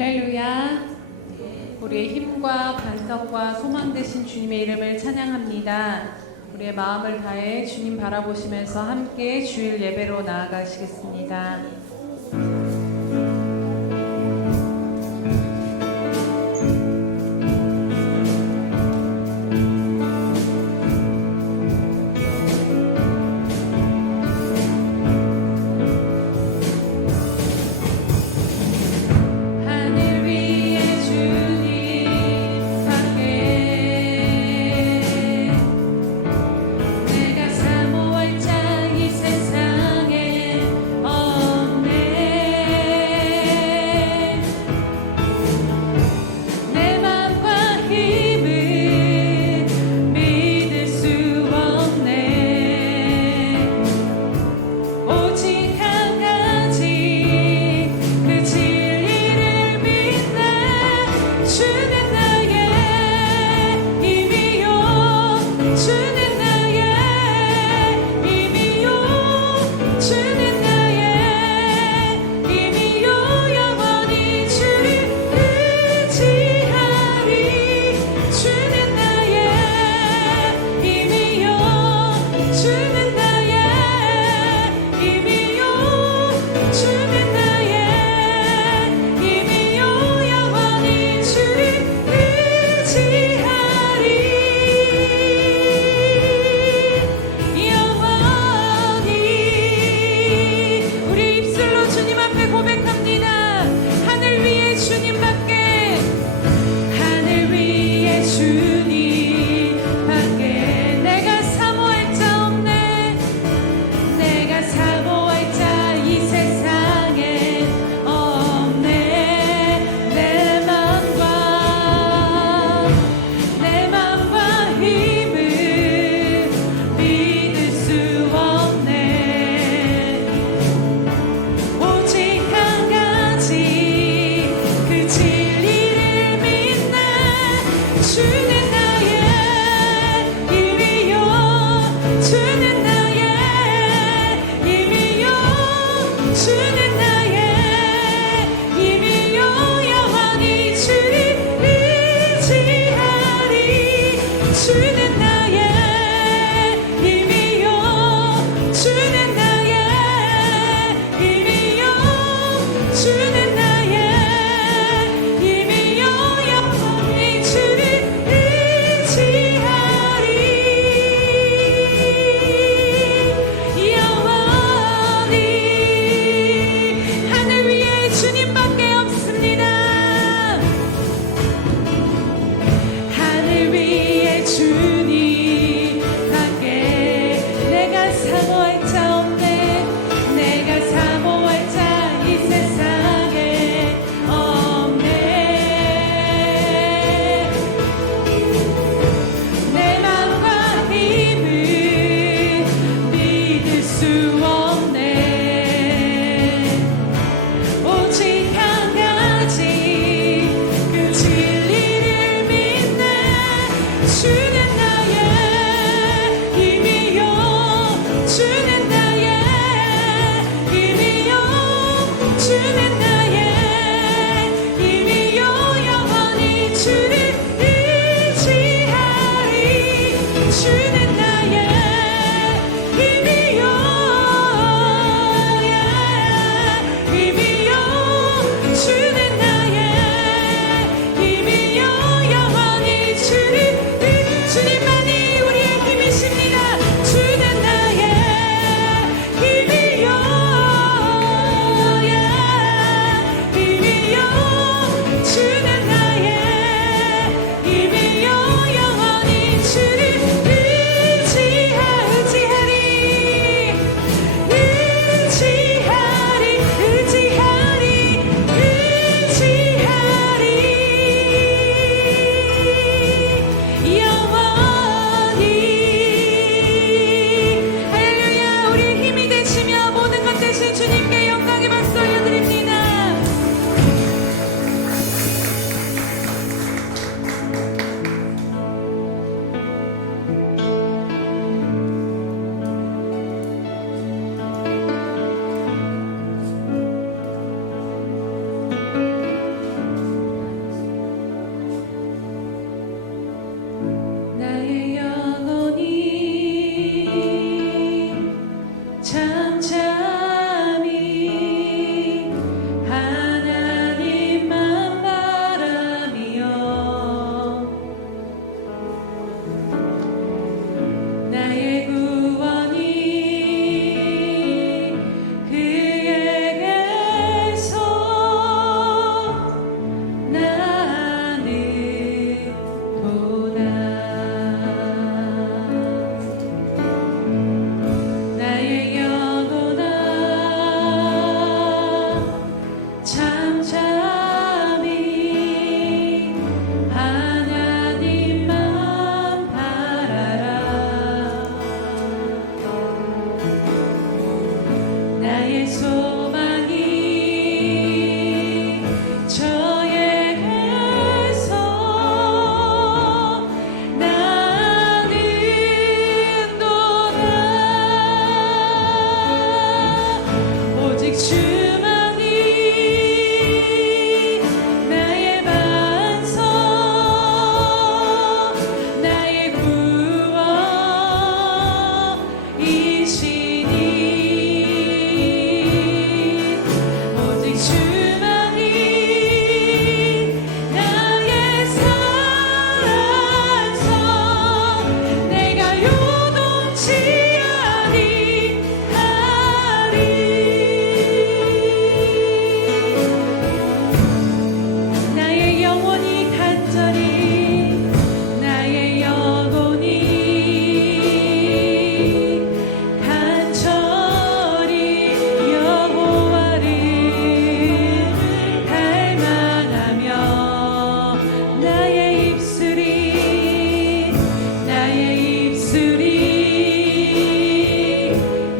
할렐루야. 우리의 힘과 반석과 소망 되신 주님의 이름을 찬양합니다. 우리의 마음을 다해 주님 바라보시면서 함께 주일 예배로 나아가시겠습니다. 주는 나의 힘이요 주만이 나의 반석 나의 구원이시니 오직 주만이 나의 산성 내가 요동치 아니하리 나의 영혼이 간절히 나의 영혼이 간절히 여호와를 닮아가며 나의 입술이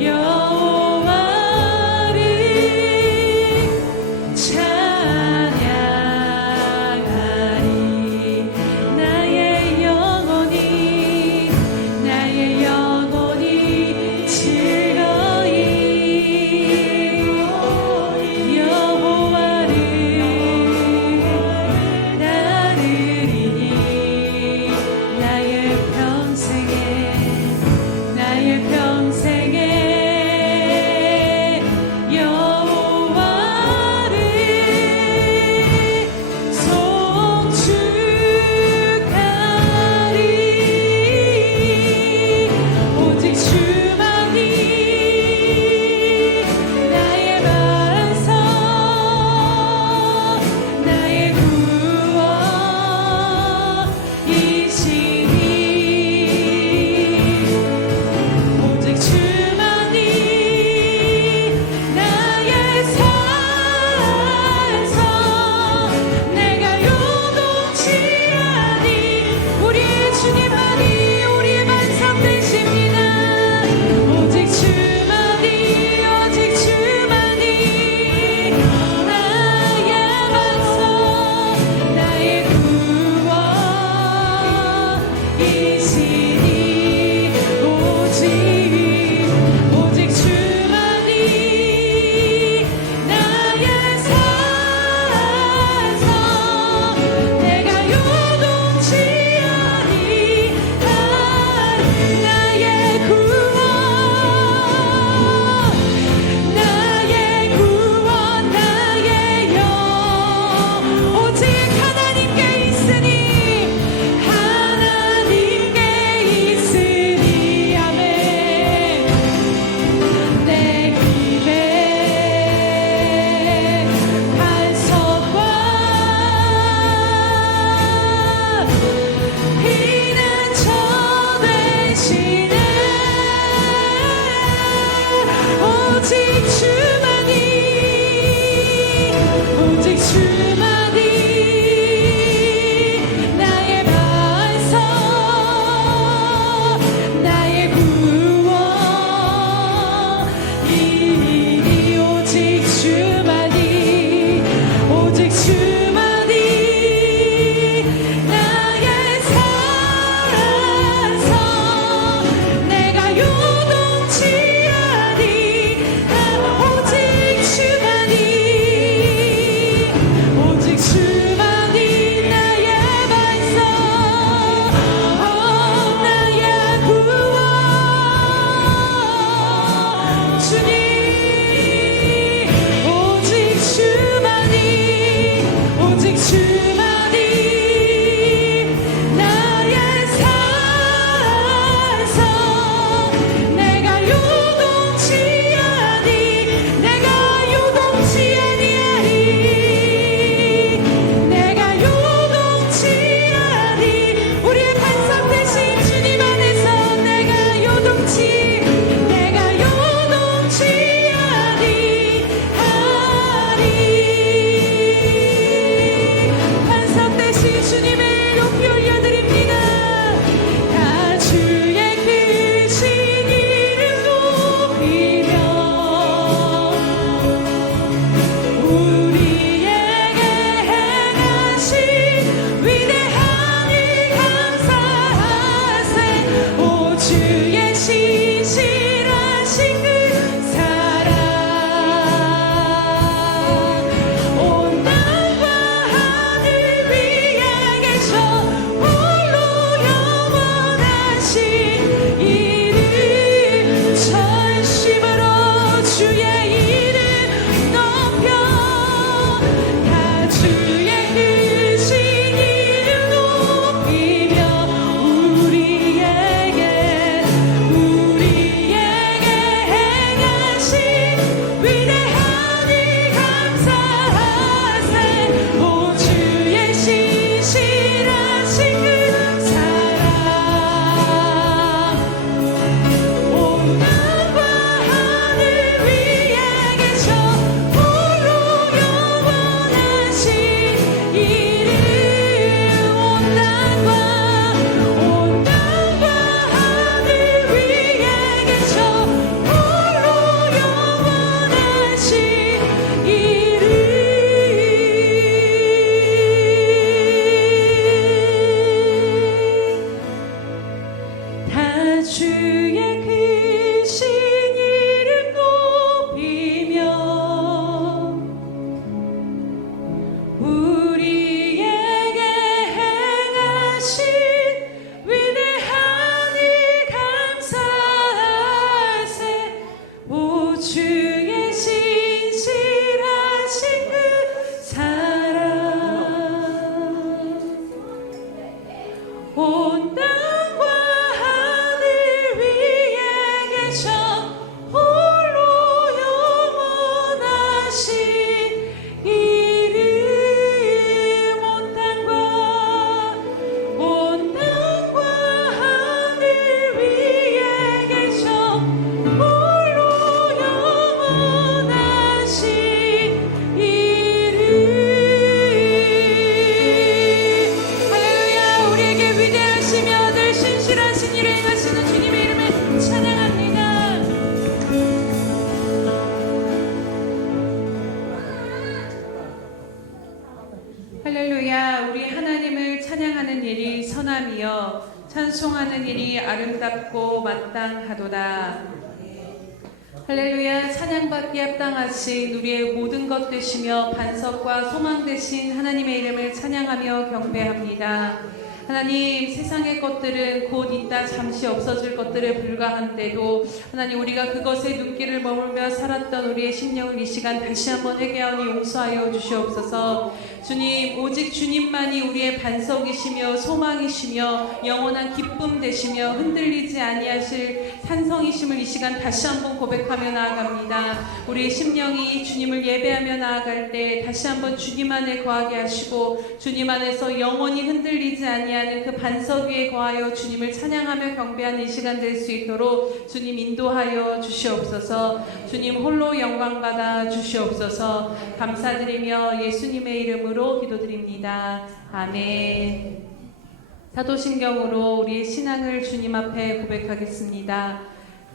여호와를 찬양하리 나의 영혼이 즐거이 여호와를 나르리니 나의 평생에 여호와를 송축하리 오직 주만이 나의 반석 나의 구원이시니 오직 주만이 나의 산성 내가 요동치 아니 우리의 주님만이 우리의 반석 되십니다 오직 주만이 나의 반석 나의 구원이시니 오직 주만이 나의 산성 내가 요동치 아니하리 나의 구원 나의 영 오직 하나님께 있으니 아멘 내 길에 반석과 피난처 되시네 오직 주만이 나의 반석 나의 구원이니 오직 주만이 나의 산성 내가 요동치 아니하리 오직 계셔 홀로 영원하신 이름 온 땅과 하늘 위에 계셔 홀로 영원하신 이름. 할렐루야. 우리에게 위대하시며 늘 신실하신 일을 행하시는 주님의 이름을 찬양합니다. 할렐루야. 우리 하나님을 찬양하는 일이 선함이요 찬송하는 일이 아름답고 마땅하도다. 할렐루야. 찬양받기에 합당하신 우리의 모든 것 되시며 반석과 소망 되신 하나님의 이름을 찬양하며 경배합니다. 하나님, 세상의 것들은 곧 있다 잠시 없어질 것들에 불과한데도 하나님, 우리가 그것에 눈길을 머물며 살았던 우리의 심령을 이 시간 다시 한번 회개하니 용서하여 주시옵소서. 주님, 오직 주님만이 우리의 반석이시며 소망이시며 영원한 기쁨 되시며 흔들리지 아니하실 산성이심을 이 시간 다시 한번 고백하며 나아갑니다. 우리의 심령이 주님을 예배하며 나아갈 때 다시 한번 주님 안에 거하게 하시고 주님 안에서 영원히 흔들리지 아니하는 그 반석 위에 거하여 주님을 찬양하며 경배하는 이 시간 될 수 있도록 주님 인도하여 주시옵소서. 주님 홀로 영광 받아 주시옵소서. 감사드리며 예수님의 이름으로 기도드립니다. 아멘. 사도신경으로 우리의 신앙을 주님 앞에 고백하겠습니다.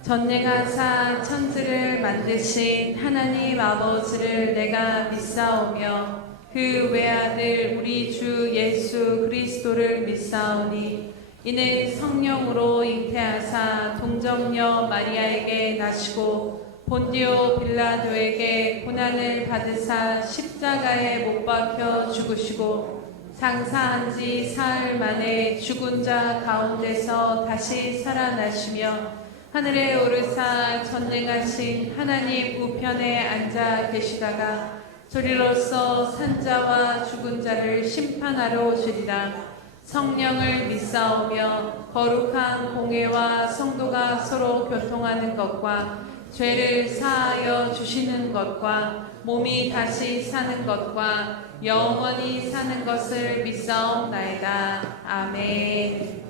전능하사 천지를 만드신 하나님 아버지를 내가 믿사오며 그 외아들 우리 주 예수 그리스도를 믿사오니 이는 성령으로 잉태하사 동정녀 마리아에게 나시고 본디오 빌라도에게 고난을 받으사 십자가에 못 박혀 죽으시고 장사한 지 사흘 만에 죽은 자 가운데서 다시 살아나시며 하늘에 오르사 전능하신 하나님 우편에 앉아 계시다가 저리로서 산자와 죽은 자를 심판하러 오시리라. 성령을 믿사오며 거룩한 공회와 성도가 서로 교통하는 것과 죄를 사하여 주시는 것과 몸이 다시 사는 것과 영원히 사는 것을 믿사옵나이다. 아멘.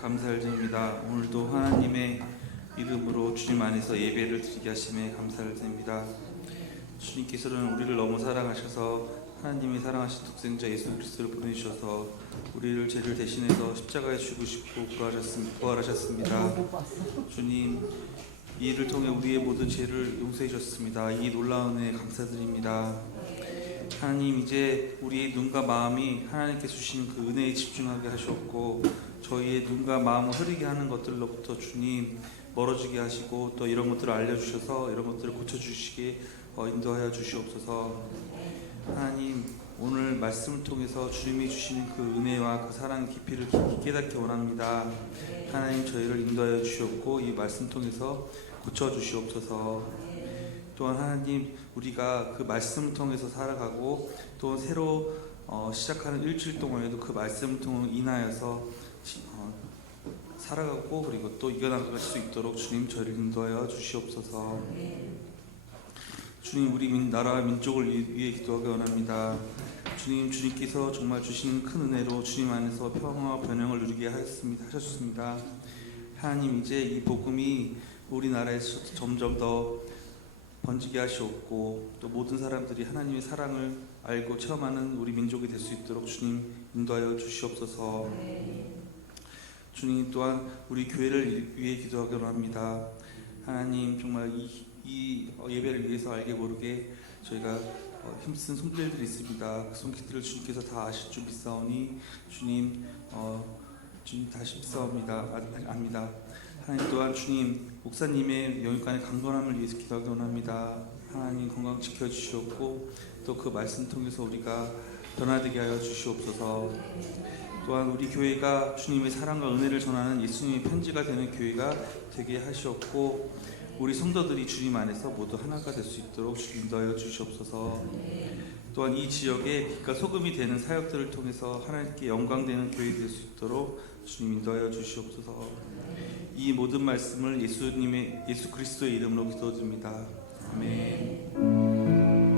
감사를 드립니다. 오늘도 하나님의 이름으로 주님 안에서 예배를 드리게 하심에 감사를 드립니다. 주님께서는 우리를 너무 사랑하셔서 하나님이 사랑하신 독생자 예수 그리스도를 보내주셔서 우리를 죄를 대신해서 십자가에 죽으시고 부활하셨습니다. 주님, 이 일을 통해 우리의 모든 죄를 용서해 주셨습니다. 이 놀라운 은혜에 감사드립니다. 하나님, 이제 우리의 눈과 마음이 하나님께 주신 그 은혜에 집중하게 하셨고 저희의 눈과 마음을 흐리게 하는 것들로부터 주님 멀어지게 하시고 또 이런 것들을 알려주셔서 이런 것들을 고쳐주시게 인도하여 주시옵소서. 하나님, 오늘 말씀을 통해서 주님이 주시는 그 은혜와 그 사랑의 깊이를 깊이 깨닫기 원합니다. 하나님, 저희를 인도하여 주시옵고 이 말씀 통해서 고쳐주시옵소서. 또한 하나님, 우리가 그 말씀을 통해서 살아가고 또 새로 시작하는 일주일 동안에도 그 말씀을 통해 인하여서 살아가고 그리고 또 이겨나갈 수 있도록 주님 저희를 인도하여 주시옵소서. 주님, 우리 나라와 민족을 위해 기도하기 원합니다. 주님, 주님께서 정말 주시는 큰 은혜로 주님 안에서 평화와 번영을 누리게 하셨습니다. 하나님, 이제 이 복음이 우리나라에서 점점 더 번지게 하시옵고 또 모든 사람들이 하나님의 사랑을 알고 체험하는 우리 민족이 될 수 있도록 주님 인도하여 주시옵소서. 주님, 또한 우리 교회를 위해 기도하기 원합니다. 하나님, 정말 이 예배를 위해서 알게 모르게 저희가 힘쓴 손길들이 있습니다. 그 손길들을 주님께서 다 아실 줄 믿사오니 주님 다시 믿사옵니다. 압니다. 하나님, 또한 주님 목사님의 영육간의 강건함을 위해서 기도하기 원합니다. 하나님, 건강 지켜주시옵고 또 그 말씀 통해서 우리가 변화되게 하여 주시옵소서. 또한 우리 교회가 주님의 사랑과 은혜를 전하는 예수님의 편지가 되는 교회가 되게 하시옵고 우리 성도들이 주님 안에서 모두 하나가 될 수 있도록 주님 인도하여 주시옵소서. 또한 이 지역에 빛과 소금이 되는 사역들을 통해서 하나님께 영광되는 교회 될 수 있도록 주님 인도하여 주시옵소서. 이 모든 말씀을 예수 그리스도의 이름으로 기도드립니다. 아멘.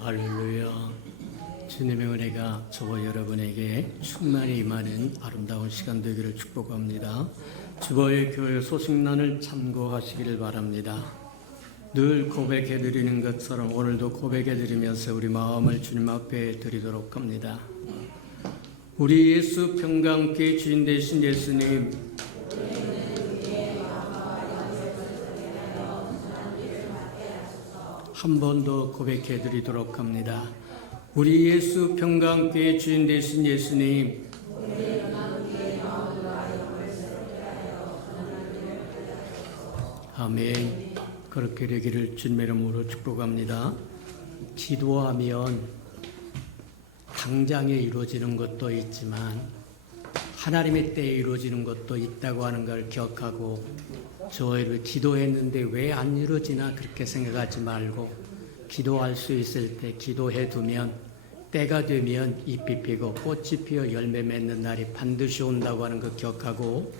할렐루야. 주님의 은혜가 저와 여러분에게 충만히 임하는 아름다운 시간 되기를 축복합니다. 주보의 교회 소식란을 참고하시기를 바랍니다. 늘 고백해드리는 것처럼 오늘도 고백해드리면서 우리 마음을 주님 앞에 드리도록 합니다. 우리 예수 평강교회 주인 되신 예수님, 한 번 더 고백해 드리도록 합니다. 우리 예수 평강교회 주인 되신 예수님, 아멘. 그렇게 되기를 주님의 이름으로 축복합니다. 기도하면 당장에 이루어지는 것도 있지만 하나님의 때에 이루어지는 것도 있다고 하는 걸 기억하고 저희를 기도했는데 왜 안 이루어지나 그렇게 생각하지 말고 기도할 수 있을 때 기도해 두면 때가 되면 잎이 피고 꽃이 피어 열매 맺는 날이 반드시 온다고 하는 거 기억하고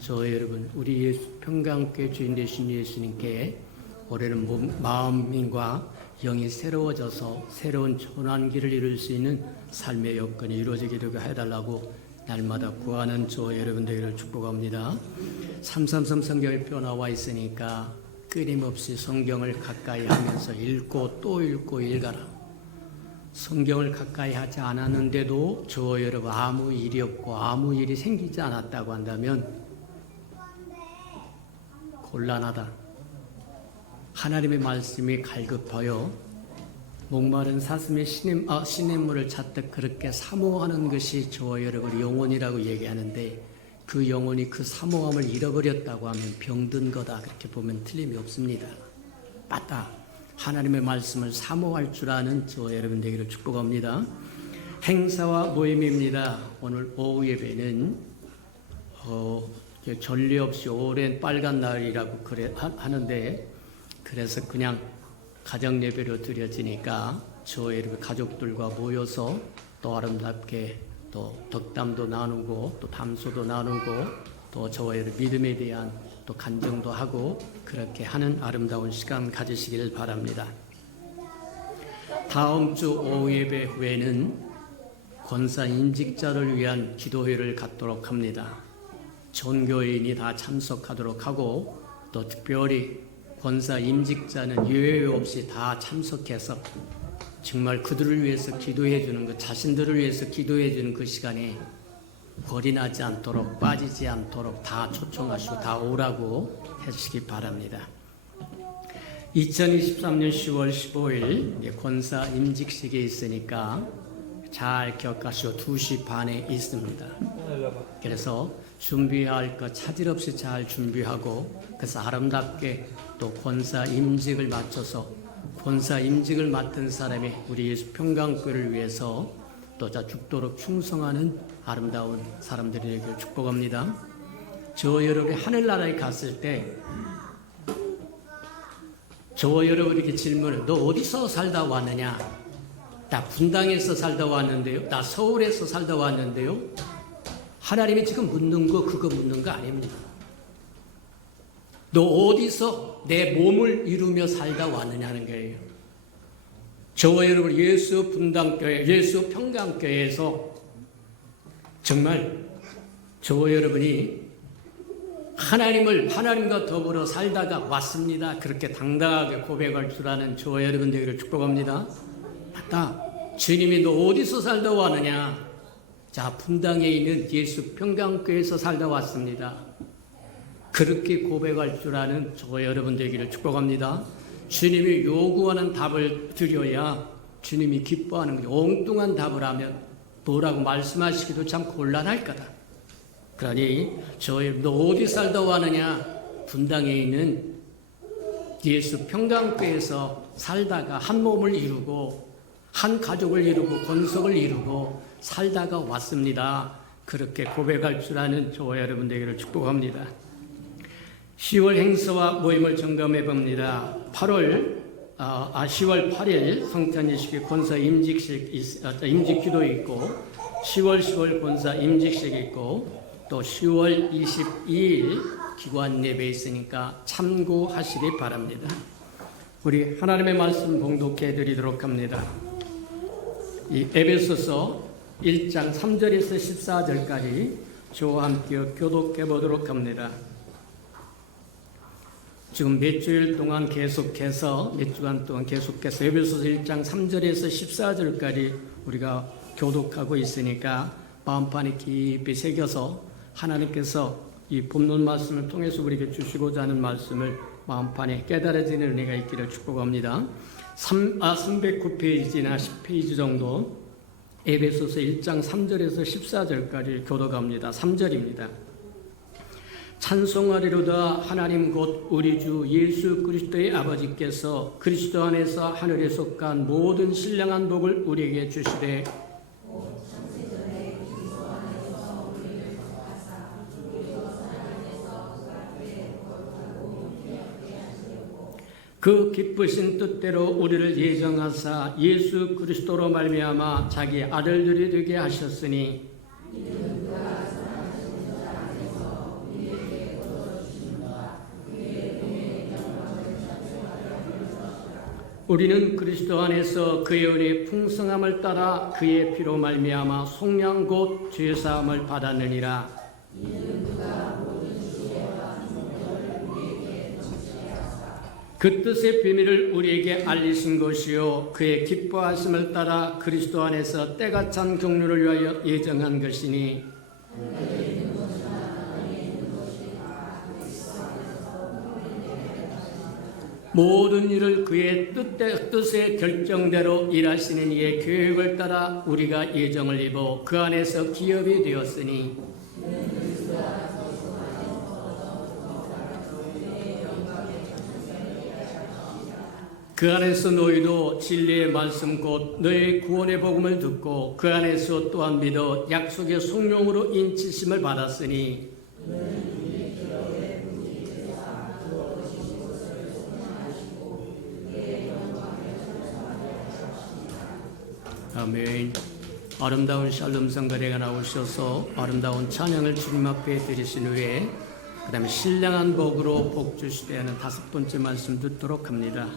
저희 여러분 우리 예수 평강교회 주인 되신 예수님께 올해는 마음과 영이 새로워져서 새로운 전환기를 이룰 수 있는 삶의 여건이 이루어지게 되게 해달라고 날마다 구하는 저 여러분들을 축복합니다. 333 성경표 나와 있으니까 끊임없이 성경을 가까이 하면서 읽고 또 읽고 읽어라. 성경을 가까이 하지 않았는데도 저 여러분 아무 일이 없고 아무 일이 생기지 않았다고 한다면 곤란하다. 하나님의 말씀이 갈급하여 목마른 사슴의 시냇물을 찾듯 그렇게 사모하는 것이 저와 여러분 영혼이라고 얘기하는데 그 영혼이 그 사모함을 잃어버렸다고 하면 병든 거다. 그렇게 보면 틀림이 없습니다. 맞다. 하나님의 말씀을 사모할 줄 아는 저와 여러분 되기를 축복합니다. 행사와 모임입니다. 오늘 오후 예배는 전례 없이 오랜 빨간 날이라고 하는데 그래서 그냥 가정 예배로 드려지니까 저희 가족들과 모여서 또 아름답게 또 덕담도 나누고 또 담소도 나누고 또 저의 믿음에 대한 또 간증도 하고 그렇게 하는 아름다운 시간 가지시기를 바랍니다. 다음 주 오후 예배 후에는 권사 임직자를 위한 기도회를 갖도록 합니다. 전교인이 다 참석하도록 하고 또 특별히 권사 임직자는 예외 없이 다 참석해서 정말 그들을 위해서 기도해 주는 것, 자신들을 위해서 기도해 주는 그 시간에 거리 나지 않도록 빠지지 않도록 다 초청하시고 다 오라고 해주시기 바랍니다. 2023년 10월 15일 권사 임직식이 있으니까 잘 기억하시고 2시 반에 있습니다. 그래서 준비할 것 차질 없이 잘 준비하고 그래서 아름답게 또 권사 임직을 마쳐서 권사 임직을 맡은 사람이 우리 예수 평강교회를 위해서 또 죽도록 충성하는 아름다운 사람들에게 축복합니다. 저 여러분이 하늘나라에 갔을 때 저와 여러분에게 질문을 너 어디서 살다 왔느냐? 나 분당에서 살다 왔는데요. 나 서울에서 살다 왔는데요. 하나님이 지금 묻는 거 그거 묻는 거 아닙니다. 너 어디서 내 몸을 이루며 살다 왔느냐는 거예요. 저와 여러분 예수 분당교회, 예수 평강교회에서 정말 저와 여러분이 하나님과 더불어 살다가 왔습니다. 그렇게 당당하게 고백할 줄 아는 저와 여러분 되기를 축복합니다. 맞다. 주님이 너 어디서 살다 왔느냐? 자, 분당에 있는 예수 평강교회에서 살다 왔습니다. 그렇게 고백할 줄 아는 저와 여러분 되기를 축복합니다. 주님이 요구하는 답을 드려야 주님이 기뻐하는 거죠. 엉뚱한 답을 하면 뭐라고 말씀하시기도 참 곤란할 거다. 그러니 너 어디 살다 왔느냐? 분당에 있는 예수 평강교회에서 살다가 한 몸을 이루고 한 가족을 이루고 건석을 이루고 살다가 왔습니다. 그렇게 고백할 줄 아는 저와 여러분 되기를 축복합니다. 10월 행사와 모임을 점검해 봅니다. 10월 8일 성찬 예식의 권사 임직기도 있고 10월 권사 임직식이 있고 또 10월 22일 기관 예배 있으니까 참고하시기 바랍니다. 우리 하나님의 말씀 봉독해 드리도록 합니다. 이 에베소서 1장 3절에서 14절까지 저와 함께 교독해 보도록 합니다. 지금 몇 주간 동안 계속해서 에베소서 1장 3절에서 14절까지 우리가 교독하고 있으니까 마음판에 깊이 새겨서 하나님께서 이 본문 말씀을 통해서 우리에게 주시고자 하는 말씀을 마음판에 깨달아지는 은혜가 있기를 축복합니다. 309페이지나 10페이지 정도 에베소서 1장 3절에서 14절까지 교독합니다. 3절입니다. 찬송하리로다 하나님 곧 우리 주 예수 그리스도의 아버지께서 그리스도 안에서 하늘에 속한 모든 신령한 복을 우리에게 주시되 그 기쁘신 뜻대로 우리를 예정하사 예수 그리스도로 말미암아 자기 아들들이 되게 하셨으니 우리는 그리스도 안에서 그의 은혜의 풍성함을 따라 그의 피로 말미암아 속량 곧 죄사함을 받았느니라. 그 뜻의 비밀을 우리에게 알리신 것이요 그의 기뻐하심을 따라 그리스도 안에서 때가 찬 경륜을 위하여 예정한 것이니 모든 일을 그의 뜻의 결정대로 일하시는 이의 계획을 따라 우리가 예정을 입어 그 안에서 기업이 되었으니 그 안에서 너희도 진리의 말씀 곧 너의 구원의 복음을 듣고 그 안에서 또한 믿어 약속의 성령으로 인치심을 받았으니 아멘. 아름다운 샬롬 성가대가 나오셔서 아름다운 찬양을 주님 앞에 드리신 후에 그 다음에 신령한 복으로 복 주시되 하는 5번째 말씀 듣도록 합니다.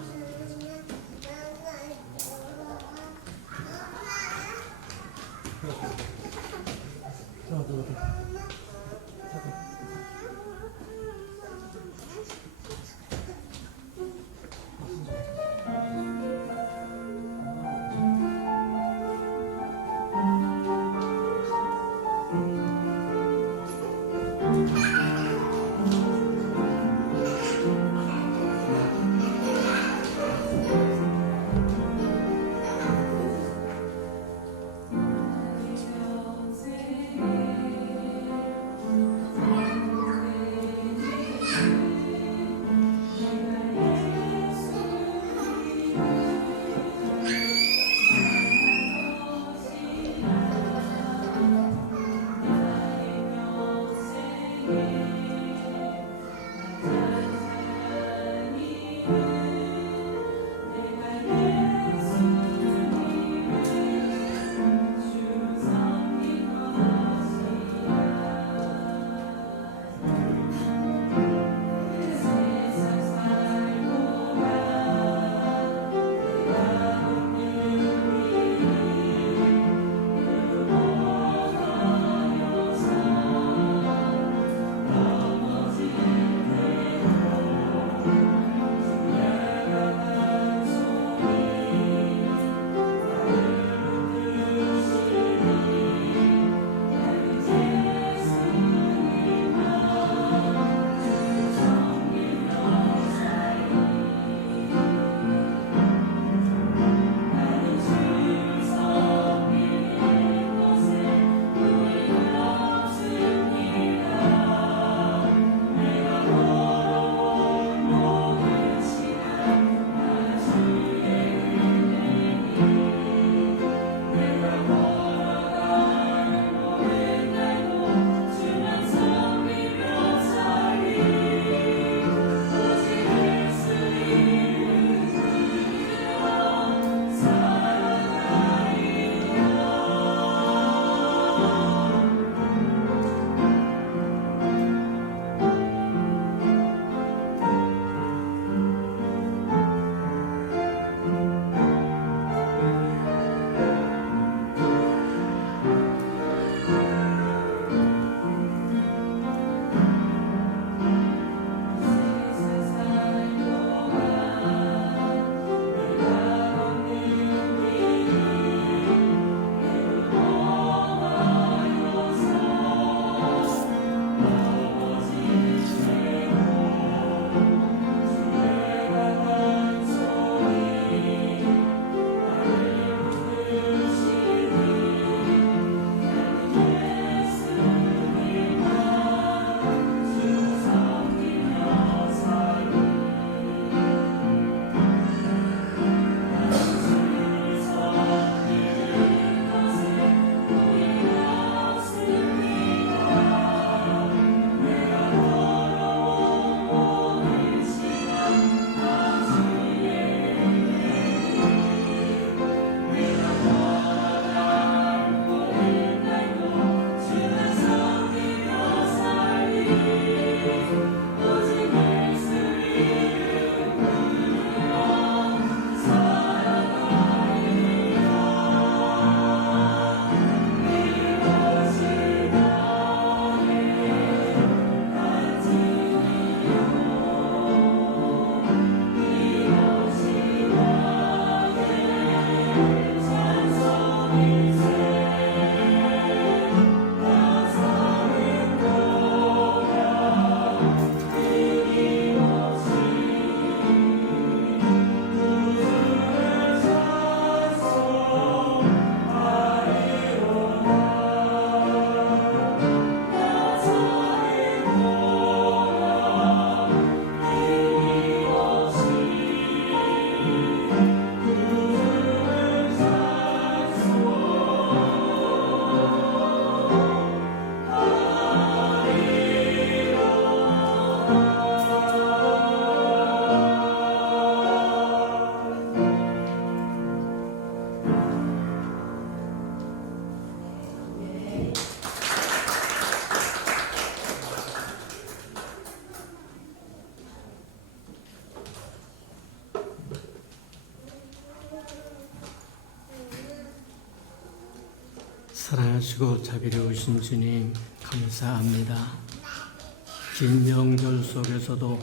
사랑하시고 자비로우신 주님 감사합니다. 긴 명절 속에서도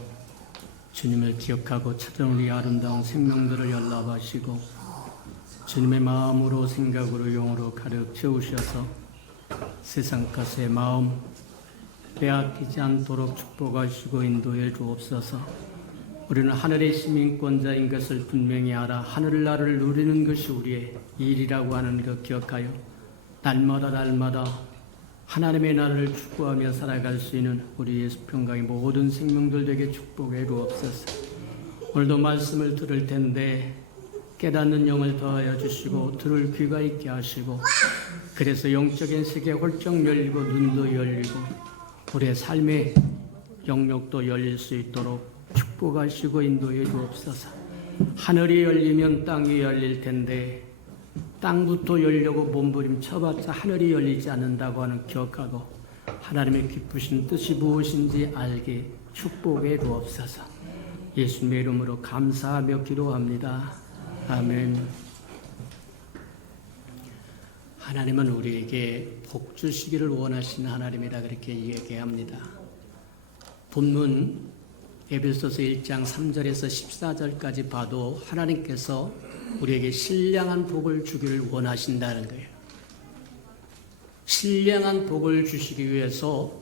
주님을 기억하고 찾아온 우리 아름다운 생명들을 연락하시고 주님의 마음으로 생각으로 영으로 가득 채우셔서 세상 것의 마음 빼앗기지 않도록 축복하시고 인도해 주옵소서. 우리는 하늘의 시민권자인 것을 분명히 알아 하늘나라를 누리는 것이 우리의 일이라고 하는 것 기억하여 날마다 하나님의 나라를 추구하며 살아갈 수 있는 우리 예수 평강의 모든 생명들에게 축복해 주옵소서. 오늘도 말씀을 들을 텐데 깨닫는 영을 더하여 주시고 들을 귀가 있게 하시고 그래서 영적인 세계 홀쩍 열리고 눈도 열리고 우리의 삶의 영역도 열릴 수 있도록 축복하시고 인도해 주옵소서. 하늘이 열리면 땅이 열릴 텐데 땅부터 열려고 몸부림쳐봤자 하늘이 열리지 않는다고 하는 기억하고 하나님의 기쁘신 뜻이 무엇인지 알게 축복해 주옵소서. 예수님의 이름으로 감사하며 기도합니다. 아멘. 하나님은 우리에게 복 주시기를 원하시는 하나님이다 그렇게 얘기합니다. 본문 에베소서 1장 3절에서 14절까지 봐도 하나님께서 우리에게 신령한 복을 주기를 원하신다는 거예요. 신령한 복을 주시기 위해서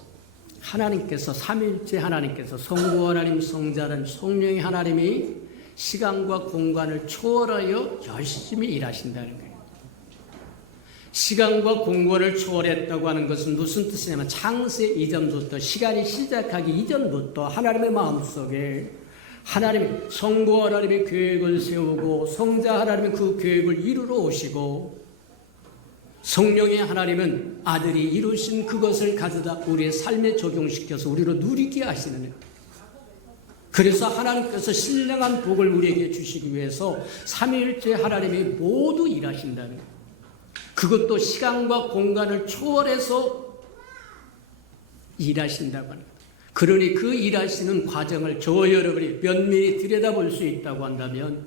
하나님께서 삼위일체 하나님께서 성부 하나님, 성자 하나님, 성령의 하나님이 시간과 공간을 초월하여 열심히 일하신다는 거예요. 시간과 공간을 초월했다고 하는 것은 무슨 뜻이냐면 창세 이전부터 시간이 시작하기 이전부터 하나님의 마음속에 하나님이 성부 하나님의 계획을 세우고 성자 하나님은 그 계획을 이루러 오시고 성령의 하나님은 아들이 이루신 그것을 가져다 우리의 삶에 적용시켜서 우리로 누리게 하시는 거예요. 그래서 하나님께서 신령한 복을 우리에게 주시기 위해서 삼위일체 하나님이 모두 일하신다는 거예요. 그것도 시간과 공간을 초월해서 일하신다고 합니다. 그러니 그 일하시는 과정을 저와 여러분이 면밀히 들여다볼 수 있다고 한다면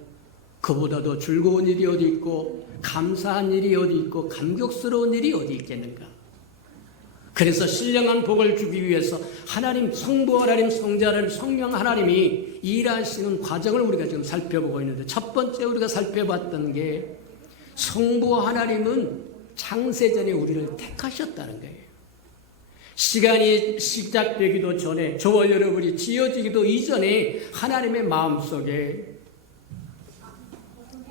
그보다 더 즐거운 일이 어디 있고 감사한 일이 어디 있고 감격스러운 일이 어디 있겠는가. 그래서 신령한 복을 주기 위해서 하나님, 성부 하나님, 성자 하나님, 성령 하나님이 일하시는 과정을 우리가 지금 살펴보고 있는데 첫 번째 우리가 살펴봤던 게 성부 하나님은 창세전에 우리를 택하셨다는 거예요. 시간이 시작되기도 전에 저와 여러분이 지어지기도 이전에 하나님의 마음속에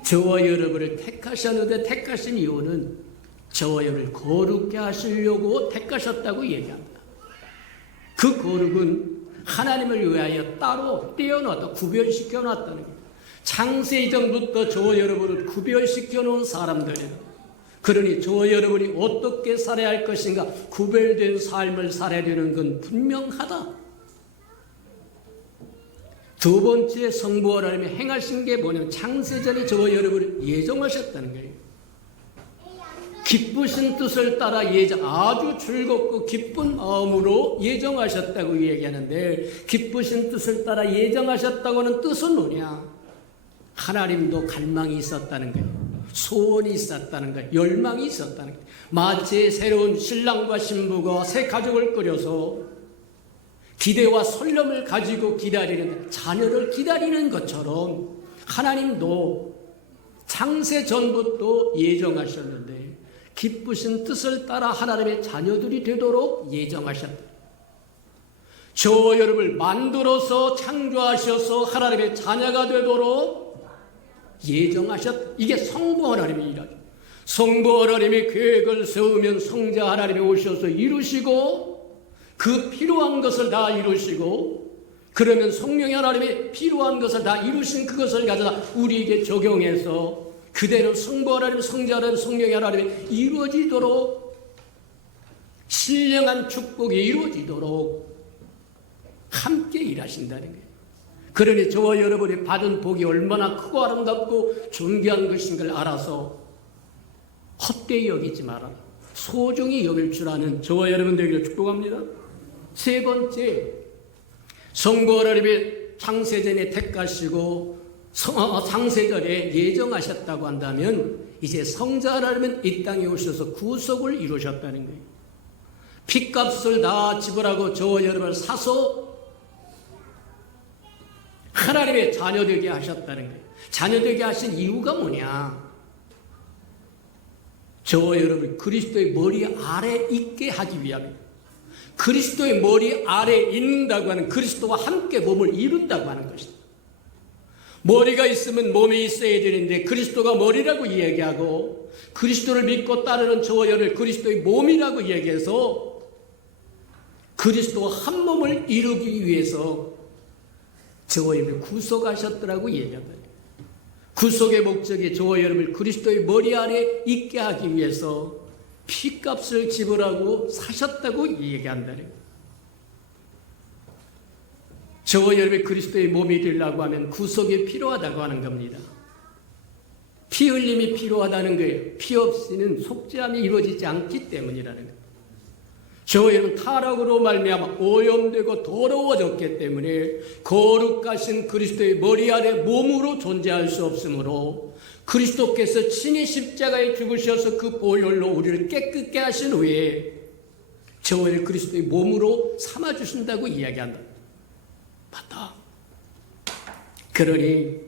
저와 여러분을 택하셨는데 택하신 이유는 저와 여러분을 거룩게 하시려고 택하셨다고 얘기합니다. 그 거룩은 하나님을 위하여 따로 떼어놨다, 구별시켜 놨다는 거예요. 창세 이전부터 저와 여러분을 구별시켜 놓은 사람들이에요. 그러니 저와 여러분이 어떻게 살아야 할 것인가 구별된 삶을 살아야 되는 건 분명하다. 두 번째 성부 하나님이 행하신 게 뭐냐면 창세전에 저와 여러분을 예정하셨다는 거예요. 기쁘신 뜻을 따라 아주 즐겁고 기쁜 마음으로 예정하셨다고 얘기하는데 기쁘신 뜻을 따라 예정하셨다고 하는 뜻은 뭐냐? 하나님도 갈망이 있었다는 거예요. 소원이 있었다는 거예요. 열망이 있었다는 거예요. 마치 새로운 신랑과 신부가 새 가족을 꾸려서 기대와 설렘을 가지고 기다리는 자녀를 기다리는 것처럼 하나님도 창세 전부터 예정하셨는데 기쁘신 뜻을 따라 하나님의 자녀들이 되도록 예정하셨다. 저와 여러분을 만들어서 창조하셔서 하나님의 자녀가 되도록 예정하셨다. 이게 성부 하나님의 일하죠. 성부 하나님의 계획을 세우면 성자 하나님이 오셔서 이루시고 그 필요한 것을 다 이루시고 그러면 성령의 하나님이 필요한 것을 다 이루신 그것을 가져다 우리에게 적용해서 그대로 성부 하나님, 성자 하나님, 성령의 하나님이 이루어지도록 신령한 축복이 이루어지도록 함께 일하신다는 거예요. 그러니 저와 여러분이 받은 복이 얼마나 크고 아름답고 존귀한 것인 걸 알아서 헛되이 여기지 마라. 소중히 여길 줄 아는 저와 여러분 되기를 축복합니다. 세 번째, 성부 하나님이 창세전에 택하시고 상세절에 예정하셨다고 한다면 이제 성자 하나님은 이 땅에 오셔서 구속을 이루셨다는 거예요. 핏값을 다 지불하고 저와 여러분을 사서 하나님의 자녀되게 하셨다는 거예요. 자녀되게 하신 이유가 뭐냐? 저와 여러분 그리스도의 머리 아래 있게 하기 위함입니다. 그리스도의 머리 아래 있는다고 하는 그리스도와 함께 몸을 이룬다고 하는 것입니다. 머리가 있으면 몸이 있어야 되는데 그리스도가 머리라고 이야기하고 그리스도를 믿고 따르는 저와 여러분 그리스도의 몸이라고 이야기해서 그리스도와 한 몸을 이루기 위해서 저와 여러분을 구속하셨더라고 얘기한다. 구속의 목적이 저와 여러분을 그리스도의 머리 아래 있게 하기 위해서 피값을 지불하고 사셨다고 얘기한다는 거예요. 저와 여러분이 그리스도의 몸이 되려고 하면 구속이 필요하다고 하는 겁니다. 피 흘림이 필요하다는 거예요. 피 없이는 속죄함이 이루어지지 않기 때문이라는 거예요. 저와 여러분 타락으로 말미암아 오염되고 더러워졌기 때문에 거룩하신 그리스도의 머리 아래 몸으로 존재할 수 없으므로 그리스도께서 친히 십자가에 죽으셔서 그 보혈로 우리를 깨끗게 하신 후에 저와 여러분 그리스도의 몸으로 삼아주신다고 이야기한다. 맞다. 그러니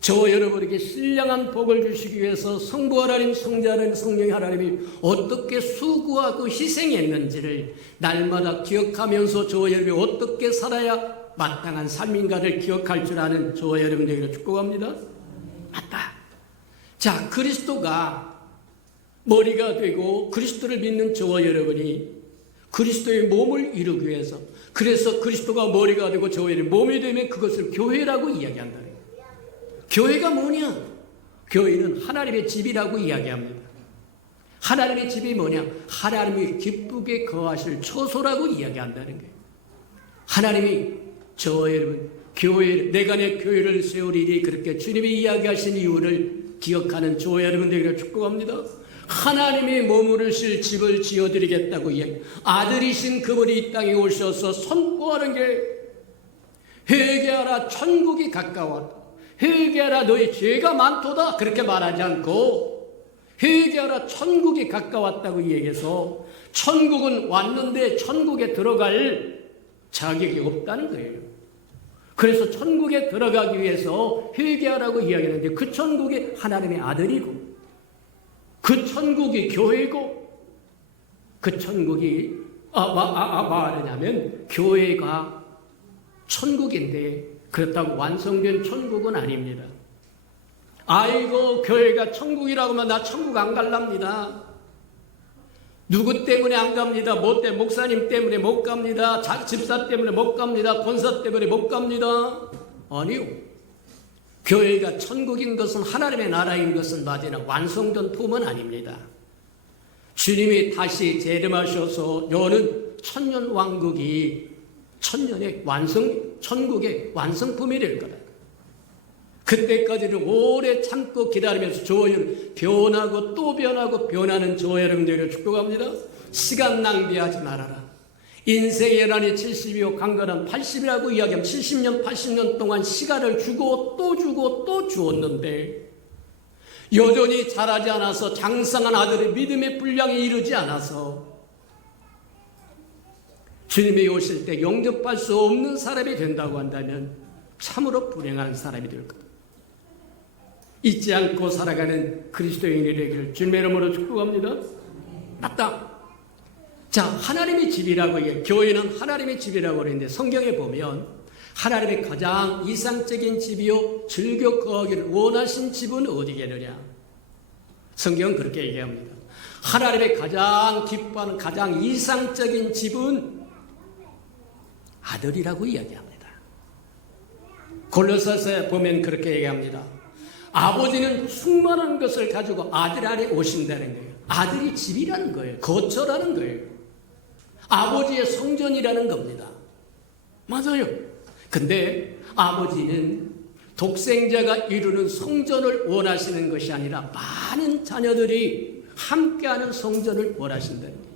저와 여러분에게 신령한 복을 주시기 위해서 성부 하나님, 성자 하나님, 성령 하나님이 어떻게 수고하고 희생했는지를 날마다 기억하면서 저와 여러분이 어떻게 살아야 마땅한 삶인가를 기억할 줄 아는 저와 여러분들에게 축복합니다. 맞다. 자, 그리스도가 머리가 되고 그리스도를 믿는 저와 여러분이 그리스도의 몸을 이루기 위해서 그래서 그리스도가 머리가 되고 저와 여러분이 몸이 되면 그것을 교회라고 이야기한다. 교회가 뭐냐? 교회는 하나님의 집이라고 이야기합니다. 하나님의 집이 뭐냐? 하나님이 기쁘게 거하실 처소라고 이야기한다는 거예요. 하나님이 저와 여러분 교회 내가 내 교회를 세우리니 그렇게 주님이 이야기하신 이유를 기억하는 저와 여러분들에게 축복합니다. 하나님이 머무르실 집을 지어드리겠다고 이야기. 아들이신 그분이 이 땅에 오셔서 선포하는 게 회개하라 천국이 가까웠다. 회개하라 너희 죄가 많도다 그렇게 말하지 않고 회개하라 천국이 가까웠다고 얘기해서 천국은 왔는데 천국에 들어갈 자격이 없다는 거예요. 그래서 천국에 들어가기 위해서 회개하라고 이야기하는데 그 천국이 하나님의 아들이고 그 천국이 교회고 그 천국이 말하냐면 교회가 천국인데 그렇다고 완성된 천국은 아닙니다. 아이고 교회가 천국이라고 하면 나 천국 안 갈랍니다. 누구 때문에 안 갑니다. 뭐 때문에 목사님 때문에 못 갑니다. 집사 때문에 못 갑니다. 권사 때문에 못 갑니다. 아니요. 교회가 천국인 것은 하나님의 나라인 것은 맞으나 완성된 품은 아닙니다. 주님이 다시 재림하셔서 여는 천년 왕국이 천년의 천국의 완성품이 될 거다. 그때까지는 오래 참고 기다리면서 저와 여러분 변하고 또 변하고 변하는 저와 여러분들을 축복합니다. 시간 낭비하지 말아라. 인생의 연한이 70이요 강건한 80이라고 이야기하면 70년 80년 동안 시간을 주고 또 주었는데 여전히 자라지 않아서 장성한 아들의 믿음의 분량에 이르지 않아서 주님이 오실 때 영접할 수 없는 사람이 된다고 한다면 참으로 불행한 사람이 될 거다. 잊지 않고 살아가는 그리스도인이 되기를 주님의 이름으로 축복합니다. 맞다. 자, 하나님의 집이라고 얘기해요. 교회는 하나님의 집이라고 그러는데 성경에 보면 하나님의 가장 이상적인 집이요 즐겨 거하기를 원하신 집은 어디겠느냐? 성경은 그렇게 얘기합니다. 하나님의 가장 기뻐하는 가장 이상적인 집은 아들이라고 이야기합니다. 골로새서에 보면 그렇게 얘기합니다. 아버지는 충만한 것을 가지고 아들 안에 오신다는 거예요. 아들이 집이라는 거예요. 거처라는 거예요. 아버지의 성전이라는 겁니다. 맞아요. 근데 아버지는 독생자가 이루는 성전을 원하시는 것이 아니라 많은 자녀들이 함께하는 성전을 원하신다는 거예요.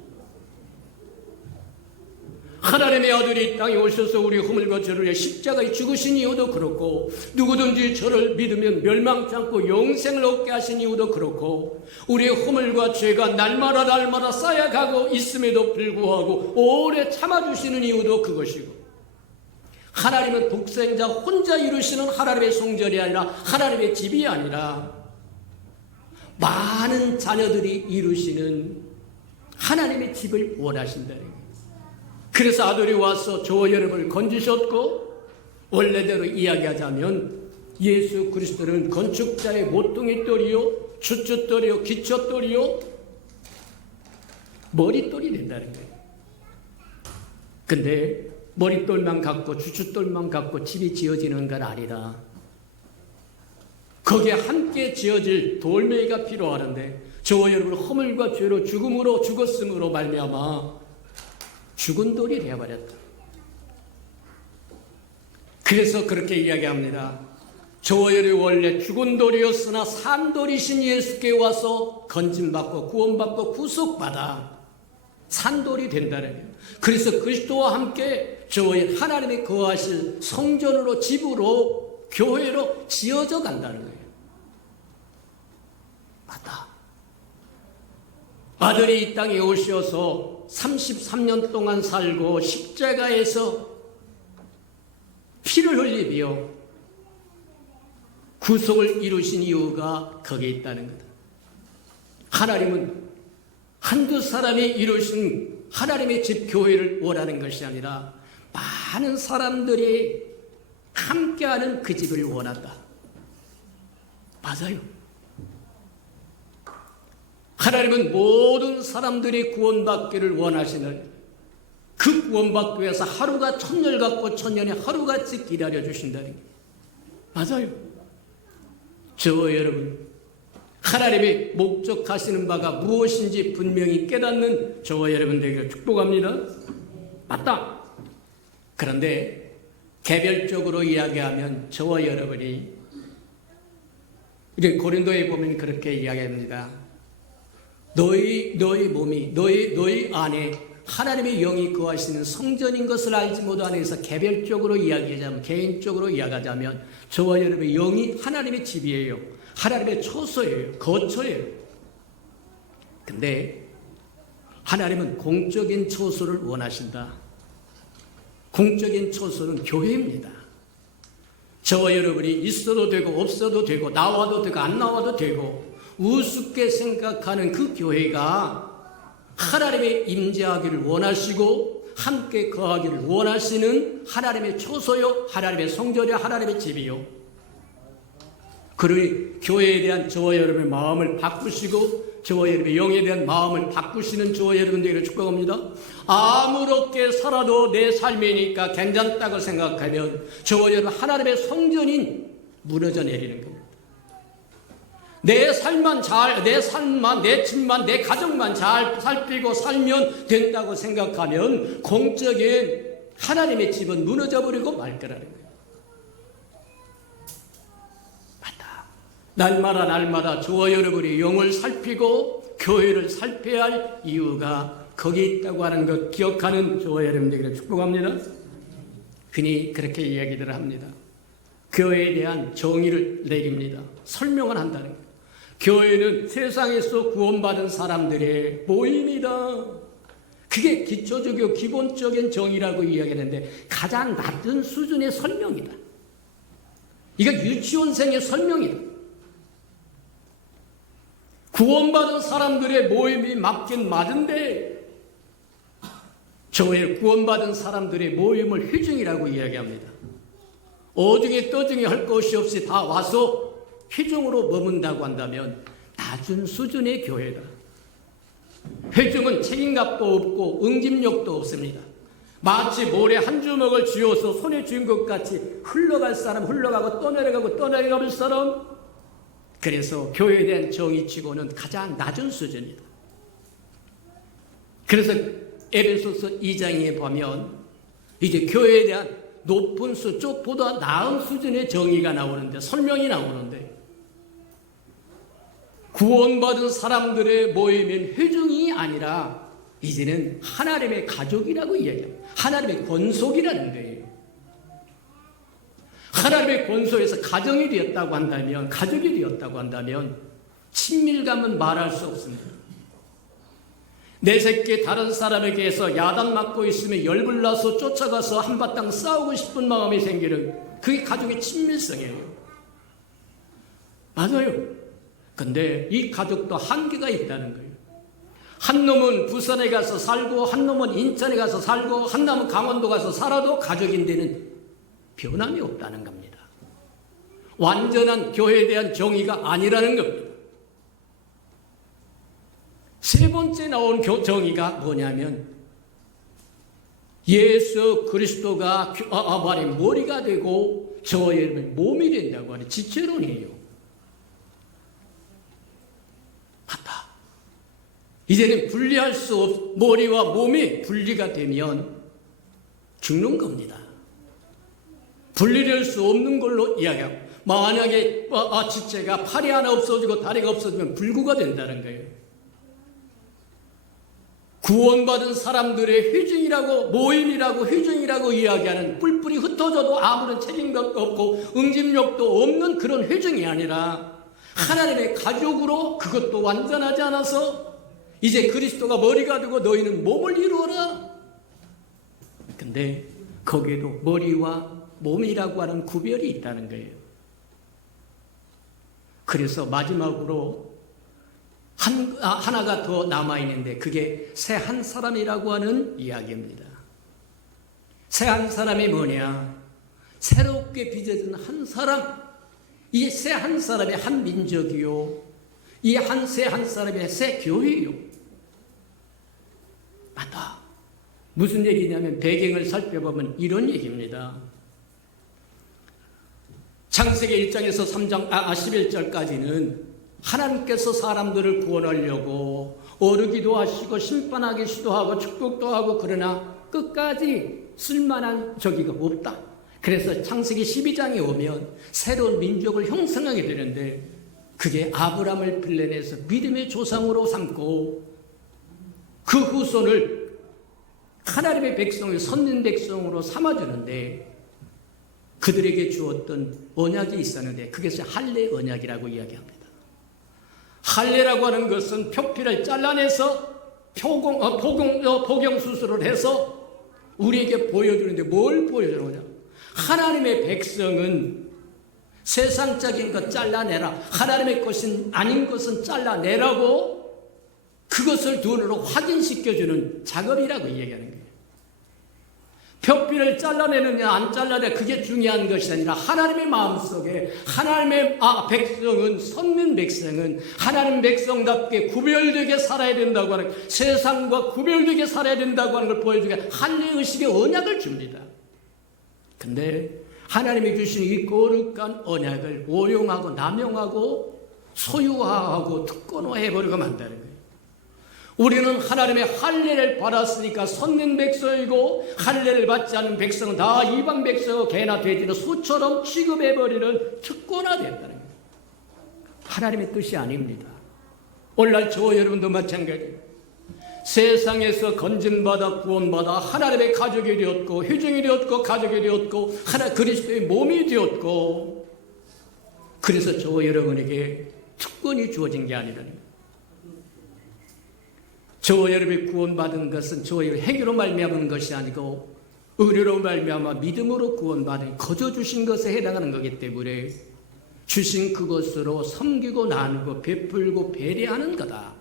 하나님의 아들이 이 땅에 오셔서 우리 허물과 죄를 위해 십자가에 죽으신 이유도 그렇고, 누구든지 저를 믿으면 멸망치 않고 영생을 얻게 하신 이유도 그렇고, 우리의 허물과 죄가 날마다 쌓여가고 있음에도 불구하고 오래 참아주시는 이유도 그것이고, 하나님은 독생자 혼자 이루시는 하나님의 성전이 아니라, 하나님의 집이 아니라 많은 자녀들이 이루시는 하나님의 집을 원하신다는 거예요. 그래서 아들이 와서 저와 여러분을 건지셨고, 원래대로 이야기하자면 예수 그리스도는 건축자의 모퉁이 돌이요, 주춧돌이요, 기초돌이요, 머릿돌이 된다는 거예요. 근데 머릿돌만 갖고 주춧돌만 갖고 집이 지어지는 건 아니라, 거기에 함께 지어질 돌멩이가 필요하는데, 저와 여러분 허물과 죄로 죽었음으로 말미암아 죽은 돌이 되어버렸다. 그래서 그렇게 이야기합니다. 저와 여러분 원래 죽은 돌이었으나 산 돌이신 예수께 와서 건짐받고 구원받고 구속받아 산 돌이 된다는 거예요. 그래서 그리스도와 함께 저와 하나님의 거하실 성전으로, 집으로, 교회로 지어져 간다는 거예요. 맞다. 아들이 이 땅에 오셔서 33년 동안 살고 십자가에서 피를 흘리며 구속을 이루신 이유가 거기에 있다는 거다. 하나님은 한두 사람이 이루신 하나님의 집 교회를 원하는 것이 아니라 많은 사람들이 함께하는 그 집을 원한다. 맞아요. 하나님은 모든 사람들이 구원받기를 원하시는, 그 구원받기 위해서 하루가 천년 같고 천년이 하루같이 기다려주신다는 게 맞아요. 저와 여러분, 하나님이 목적하시는 바가 무엇인지 분명히 깨닫는 저와 여러분들에게 축복합니다. 맞다. 그런데 개별적으로 이야기하면 저와 여러분이, 이제 고린도에 보면 그렇게 이야기합니다. 너희 몸이 너희 안에 하나님의 영이 거하시는 성전인 것을 알지 못하는 데서 개별적으로 이야기하자면, 개인적으로 이야기하자면 저와 여러분의 영이 하나님의 집이에요. 하나님의 초소예요. 거처예요. 근데 하나님은 공적인 초소를 원하신다. 공적인 초소는 교회입니다. 저와 여러분이 있어도 되고 없어도 되고 나와도 되고 안 나와도 되고 우습게 생각하는 그 교회가 하나님의 임재하기를 원하시고 함께 거하기를 원하시는 하나님의 초소요, 하나님의 성전이요, 하나님의 집이요. 그러니 교회에 대한 저와 여러분의 마음을 바꾸시고 저와 여러분의 영에 대한 마음을 바꾸시는 저와 여러분들에게 축복합니다. 아무렇게 살아도 내 삶이니까 괜찮다고 생각하면 저와 여러분 하나님의 성전인 무너져 내리는 겁니다. 내 삶만, 내 집만, 내 가정만 잘 살피고 살면 된다고 생각하면 공적인 하나님의 집은 무너져 버리고 말 거라는 거예요. 맞다. 날마다 저와 여러분이 영을 살피고 교회를 살펴야 할 이유가 거기 있다고 하는 것 기억하는 저와 여러분들에게 축복합니다. 흔히 그렇게 이야기들을 합니다. 교회에 대한 정의를 내립니다. 설명을 한다는 거예요. 교회는 세상에서 구원받은 사람들의 모임이다. 그게 기초적이고 기본적인 정의라고 이야기하는데 가장 낮은 수준의 설명이다. 이거 유치원생의 설명이다. 구원받은 사람들의 모임이 맞긴 맞은데 저의 구원받은 사람들의 모임을 회중이라고 이야기합니다. 어중에 떠중에 할 것이 없이 다 와서 회중으로 머문다고 한다면 낮은 수준의 교회다. 회중은 책임감도 없고 응집력도 없습니다. 마치 모래 한 주먹을 쥐어서 손에 쥔 것 같이 흘러갈 사람 흘러가고 떠내려갈 사람. 그래서 교회에 대한 정의치고는 가장 낮은 수준이다. 그래서 에베소서 2장에 보면 이제 교회에 대한 높은 수준보다 나은 수준의 정의가 나오는데, 설명이 나오는데, 구원받은 사람들의 모임인 회중이 아니라 이제는 하나님의 가족이라고 이야기합니다. 하나님의 권속이라는 거예요. 하나님의 권속에서 가정이 되었다고 한다면, 가족이 되었다고 한다면 친밀감은 말할 수 없습니다. 내 새끼 다른 사람에게서 야단 맞고 있으면 열불나서 쫓아가서 한바탕 싸우고 싶은 마음이 생기는, 그게 가족의 친밀성이에요. 맞아요. 근데 이 가족도 한계가 있다는 거예요. 한 놈은 부산에 가서 살고, 한 놈은 인천에 가서 살고, 한 놈은 강원도 가서 살아도 가족인데는 변함이 없다는 겁니다. 완전한 교회에 대한 정의가 아니라는 겁니다. 세 번째 나온 정의가 뭐냐면, 예수 그리스도가 머리가 되고 저의 몸이 된다고 하는 지체론이에요. 맞다. 이제는 분리할 수 없, 머리와 몸이 분리가 되면 죽는 겁니다. 분리될 수 없는 걸로 이야기하고, 만약에 지체가 팔이 하나 없어지고 다리가 없어지면 불구가 된다는 거예요. 구원받은 사람들의 회중이라고, 모임이라고, 회중이라고 이야기하는, 뿔뿔이 흩어져도 아무런 책임도 없고 응집력도 없는 그런 회중이 아니라 하나님의 가족으로, 그것도 완전하지 않아서 이제 그리스도가 머리가 되고 너희는 몸을 이루어라. 근데 거기에도 머리와 몸이라고 하는 구별이 있다는 거예요. 그래서 마지막으로 하나가 더 남아있는데, 그게 새 한 사람이라고 하는 이야기입니다. 새 한 사람이 뭐냐? 새롭게 빚어진 한 사람. 이 새 한 사람의 한 민족이요, 이 새 한 사람의 새 교회요. 맞다. 무슨 얘기냐면, 배경을 살펴보면 이런 얘기입니다. 창세기 1장에서 11절까지는 하나님께서 사람들을 구원하려고 어르기도 하시고 심판하기도 하고 축복도 하고, 그러나 끝까지 쓸만한 저기가 없다. 그래서 창세기 12장에 오면 새로운 민족을 형성하게 되는데, 그게 아브라함을 빌려내서 믿음의 조상으로 삼고 그 후손을 하나님의 백성을 선민 백성으로 삼아주는데, 그들에게 주었던 언약이 있었는데, 그것이 할례 언약이라고 이야기합니다. 할례라고 하는 것은 표피를 잘라내서 복용 수술을 해서 우리에게 보여주는데, 뭘 보여주는 거냐? 하나님의 백성은 세상적인 것 잘라내라, 하나님의 것은 아닌 것은 잘라내라고 그것을 눈으로 확인시켜주는 작업이라고 얘기하는 거예요. 표피를 잘라내느냐 안 잘라내, 그게 중요한 것이 아니라 하나님의 마음속에 하나님의 백성은, 선민 백성은 하나님 백성답게 구별되게 살아야 된다고 하는, 세상과 구별되게 살아야 된다고 하는 걸 보여주게 할례의식의 언약을 줍니다. 근데 하나님이 주신 이 거룩한 언약을 오용하고 남용하고 소유화하고 특권화해버리고 만다는 거예요. 우리는 하나님의 할례를 받았으니까 선민 백성이고, 할례를 받지 않은 백성은 다 이방 백성이고 개나 돼지는 소처럼 취급해버리는 특권화됐다는 거예요. 하나님의 뜻이 아닙니다. 오늘날 저와 여러분도 마찬가지예요. 세상에서 건진받아 구원받아 하나님의 가족이 되었고, 회중이 되었고, 가족이 되었고, 하나 그리스도의 몸이 되었고, 그래서 저와 여러분에게 특권이 주어진 게 아니라는 거예요. 저와 여러분이 구원받은 것은 저와 여러분의 행위로 말미암은 것이 아니고 의리로 말미암아 믿음으로 구원받은 거저 주신 것에 해당하는 거기 때문에 주신 그것으로 섬기고 나누고 베풀고 배려하는 거다.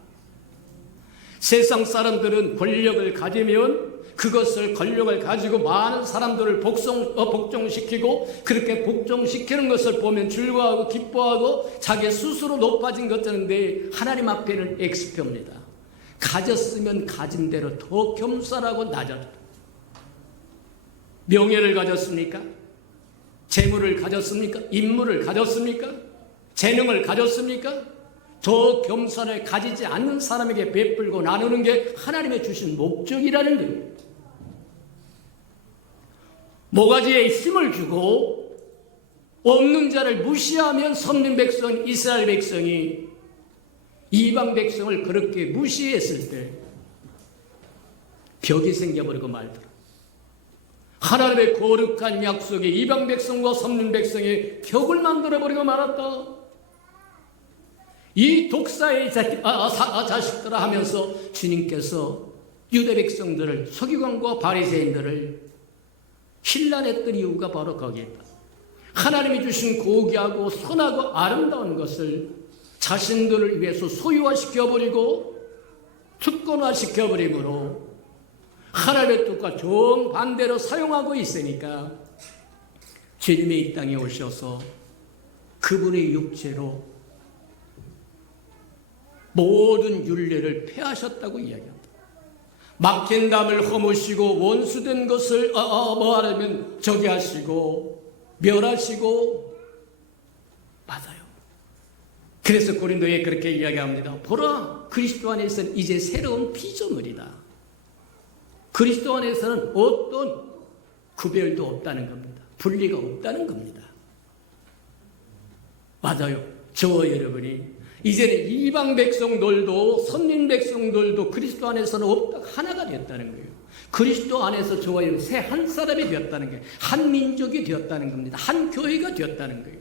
세상 사람들은 권력을 가지면 그것을 권력을 가지고 많은 사람들을 복종시키고, 그렇게 복종시키는 것을 보면 즐거워하고 기뻐하고 자기 스스로 높아진 것들인데, 하나님 앞에는 엑스표입니다. 가졌으면 가진 대로 더 겸손하고 낮아졌다. 명예를 가졌습니까? 재물을 가졌습니까? 인물을 가졌습니까? 재능을 가졌습니까? 더 겸손을 가지지 않는 사람에게 베풀고 나누는 게 하나님의 주신 목적이라는 거예요. 모가지에 힘을 주고 없는 자를 무시하면 선민 백성 이스라엘 백성이 이방 백성을 그렇게 무시했을 때, 벽이 생겨버리고 말더라. 하나님의 거룩한 약속에 이방 백성과 선민 백성이 벽을 만들어버리고 말았다. 이 독사의 자식들아 하면서 주님께서 유대 백성들을, 서기관과 바리새인들을 힐난했던 이유가 바로 거기에 있다. 하나님이 주신 고귀하고 선하고 아름다운 것을 자신들을 위해서 소유화시켜버리고 특권화시켜버리므로 하나님의 뜻과 정반대로 사용하고 있으니까 주님이 이 땅에 오셔서 그분의 육체로 모든 율례를 폐하셨다고 이야기합니다. 막힌 담을 허무시고 원수된 것을 뭐하려면 저기 하시고 멸하시고, 맞아요. 그래서 고린도에 그렇게 이야기합니다. 보라, 그리스도 안에서는 이제 새로운 피조물이다. 그리스도 안에서는 어떤 구별도 없다는 겁니다. 분리가 없다는 겁니다. 맞아요. 저와 여러분이 이제는 이방 백성들도 선민 백성들도 그리스도 안에서는 없다, 하나가 되었다는 거예요. 그리스도 안에서 저와 여러분 새 한 사람이 되었다는 거예요. 한 민족이 되었다는 겁니다. 한 교회가 되었다는 거예요.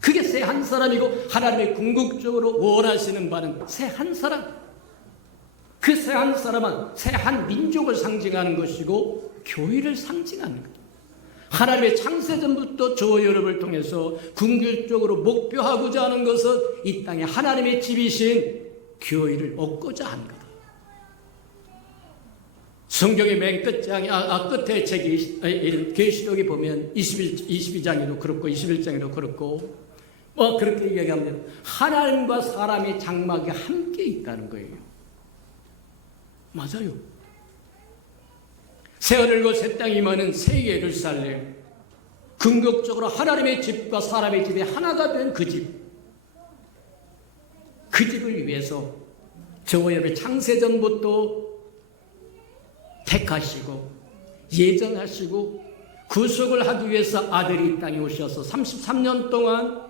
그게 새 한 사람이고 하나님의 궁극적으로 원하시는 바는 새 한 사람. 그 새 한 사람은 새 한 민족을 상징하는 것이고 교회를 상징하는 거예요. 하나님의 창세전부터 저와 여러분을 통해서 궁극적으로 목표하고자 하는 것은 이 땅에 하나님의 집이신 교회를 얻고자 하는 거다. 성경의 맨 끝장에, 끝에 책이 계시록에 보면 22장에도 그렇고 21장에도 그렇고 그렇게 이야기합니다. 하나님과 사람의 장막이 함께 있다는 거예요. 맞아요. 새하늘과 새 땅이 임하는 새 예루살렘, 궁극적으로 하나님의 집과 사람의 집이 하나가 된 그 집, 그 집을 위해서 저와 여러분 창세전부터 택하시고 예정하시고 구속을 하기 위해서 아들이 이 땅에 오셔서 33년 동안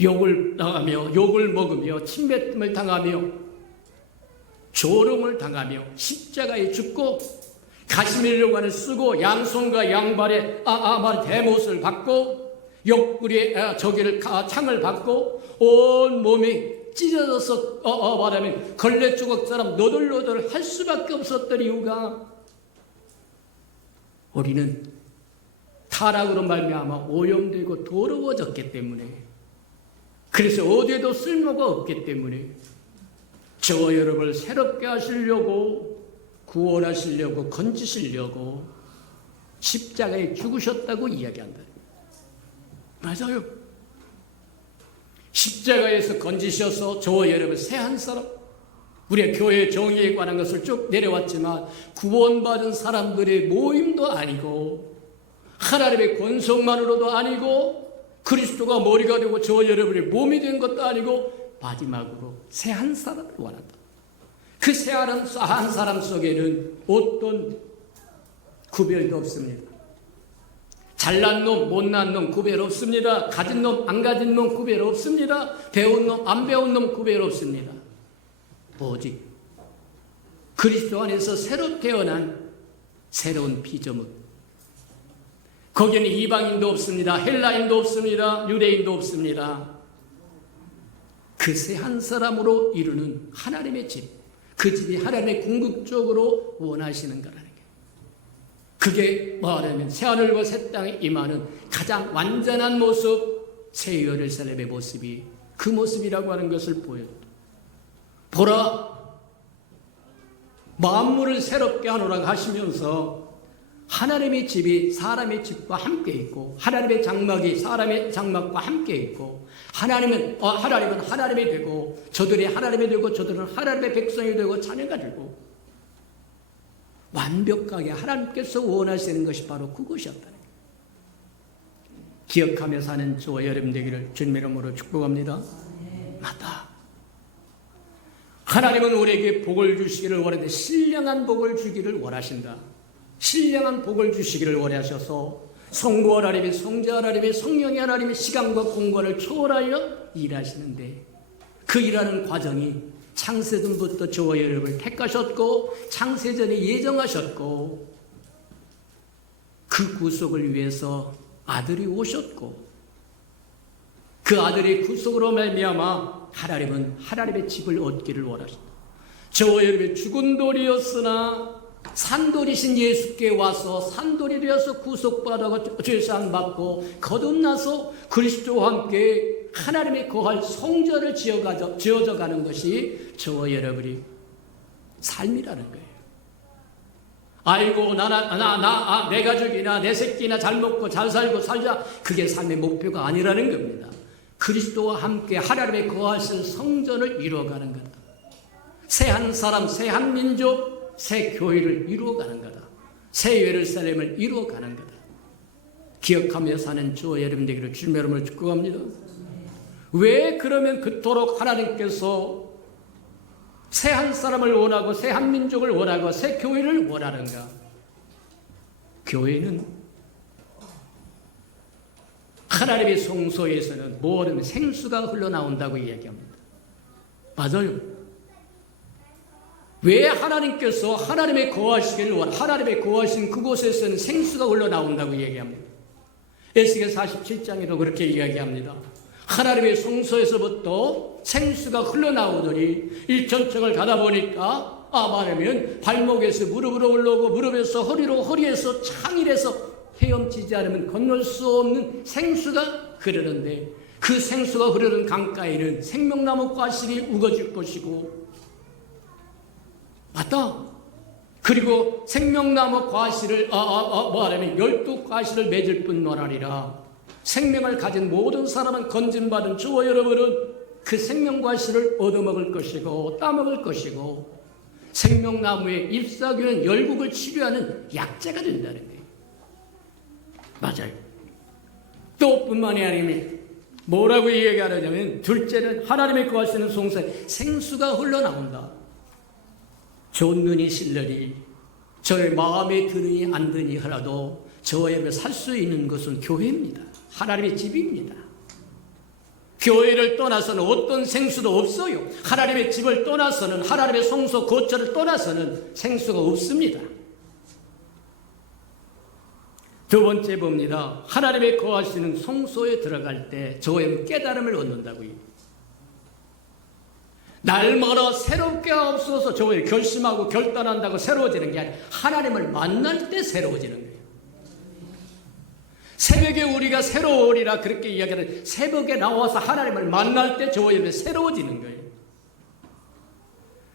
욕을 당하며 욕을 먹으며 침뱉음을 당하며 조롱을 당하며 십자가에 죽고 가시밀려관을 쓰고 양손과 양발에 대못을 받고 옆구리에 저기를 창을 받고 온 몸이 찢어져서 말하면 걸레조각처럼 너덜너덜 할 수밖에 없었던 이유가 우리는 타락으로 말미암아 오염되고 더러워졌기 때문에, 그래서 어디에도 쓸모가 없기 때문에 저와 여러분을 새롭게 하시려고 구원하시려고 건지시려고 십자가에 죽으셨다고 이야기한다. 맞아요. 십자가에서 건지셔서 저와 여러분 새 한 사람, 우리의 교회 정의에 관한 것을 쭉 내려왔지만 구원받은 사람들의 모임도 아니고 하나님의 권속만으로도 아니고 그리스도가 머리가 되고 저와 여러분의 몸이 된 것도 아니고 마지막으로 새 한 사람을 원한다. 그 새 한 사람 속에는 어떤 구별도 없습니다. 잘난 놈, 못난 놈 구별 없습니다. 가진 놈, 안 가진 놈 구별 없습니다. 배운 놈, 안 배운 놈 구별 없습니다. 오직 그리스도 안에서 새로 태어난 새로운 피조물. 거기에는 이방인도 없습니다. 헬라인도 없습니다. 유대인도 없습니다. 그 새 한 사람으로 이루는 하나님의 집, 그 집이 하나님의 궁극적으로 원하시는 거라는 게, 그게 뭐하냐면 새하늘과 새 땅에 임하는 가장 완전한 모습, 새 예루살렘의 모습이 그 모습이라고 하는 것을 보여요. 보라, 만물을 새롭게 하노라 하시면서 하나님의 집이 사람의 집과 함께 있고 하나님의 장막이 사람의 장막과 함께 있고 하나님은 하나님이 되고 저들이 하나님이 되고 저들은 하나님의 백성이 되고 자녀가 되고 완벽하게 하나님께서 원하시는 것이 바로 그것이었다는 거예요. 기억하며 사는 저와 여러분 되기를 주님의 이름으로 축복합니다. 맞다. 하나님은 우리에게 복을 주시기를 원하는데 신령한 복을 주기를 원하신다. 신령한 복을 주시기를 원하셔서 성부 하나님이, 성자 하나님이, 성령의 하나님이 시간과 공간을 초월하여 일하시는데 그 일하는 과정이 창세전부터 저와 여러분을 택하셨고 창세전에 예정하셨고 그 구속을 위해서 아들이 오셨고 그 아들의 구속으로 말미암아 하나님은 하나님의 집을 얻기를 원하셨다. 저와 여러분의 죽은 돌이었으나 산돌이신 예수께 와서 산돌이 되어서 구속받아가 죄사함 받고 거듭나서 그리스도와 함께 하나님의 거할 성전을 지어져 가는 것이 저와 여러분이 삶이라는 거예요. 아이고 내 가족이나 내 새끼나 잘 먹고 잘 살고 살자, 그게 삶의 목표가 아니라는 겁니다. 그리스도와 함께 하나님의 거하실 성전을 이루어가는 거다. 새 한 사람, 새 한 민족, 새 교회를 이루어가는 거다. 새 예루살렘을 이루어가는 거다. 기억하며 사는 저와 여러분 되기를 주님의 이름으로 축복합니다. 왜 그러면 그토록 하나님께서 새 한 사람을 원하고 새 한 민족을 원하고 새 교회를 원하는가? 교회는 하나님의 성소에서는 모든 생수가 흘러나온다고 이야기합니다. 맞아요. 왜 하나님께서 하나님의 거하시기를 하나님의 거하신 그곳에서는 생수가 흘러나온다고 이야기합니다. 에스겔 47장에도 그렇게 이야기합니다. 하나님의 성소에서부터 생수가 흘러나오더니 일천층을 가다 보니까 말하면 발목에서 무릎으로 올라오고 무릎에서 허리로, 허리에서 창일에서 헤엄치지 않으면 건널 수 없는 생수가 흐르는데 그 생수가 흐르는 강가에는 생명나무 과실이 우거질 것이고 맞다. 그리고 생명나무 과실을 말하면 12과실을 맺을 뿐만 아니라 생명을 가진 모든 사람은 건진받은 저와 여러분은 그 생명과실을 얻어먹을 것이고 따먹을 것이고 생명나무의 잎사귀는 열국을 치료하는 약재가 된다는 거예요. 맞아요. 또 뿐만이 아니면 뭐라고 얘기하냐면 둘째는 하나님의 거하시는 성소에 생수가 흘러나온다. 좋은 눈이 실려니 저의 마음에 드느니 안 드니 하라도 저와 여러분 살 수 있는 것은 교회입니다. 하나님의 집입니다. 교회를 떠나서는 어떤 생수도 없어요. 하나님의 집을 떠나서는 하나님의 성소 거처를 떠나서는 생수가 없습니다. 두 번째 봅니다. 하나님의 거하시는 성소에 들어갈 때 저의 깨달음을 얻는다고요. 날마다 새롭게 하옵소서 저의 결심하고 결단한다고 새로워지는 게 아니라 하나님을 만날 때 새로워지는 거예요. 새벽에 우리가 새로우리라 그렇게 이야기하는 새벽에 나와서 하나님을 만날 때 저와 여러분이 새로워지는 거예요.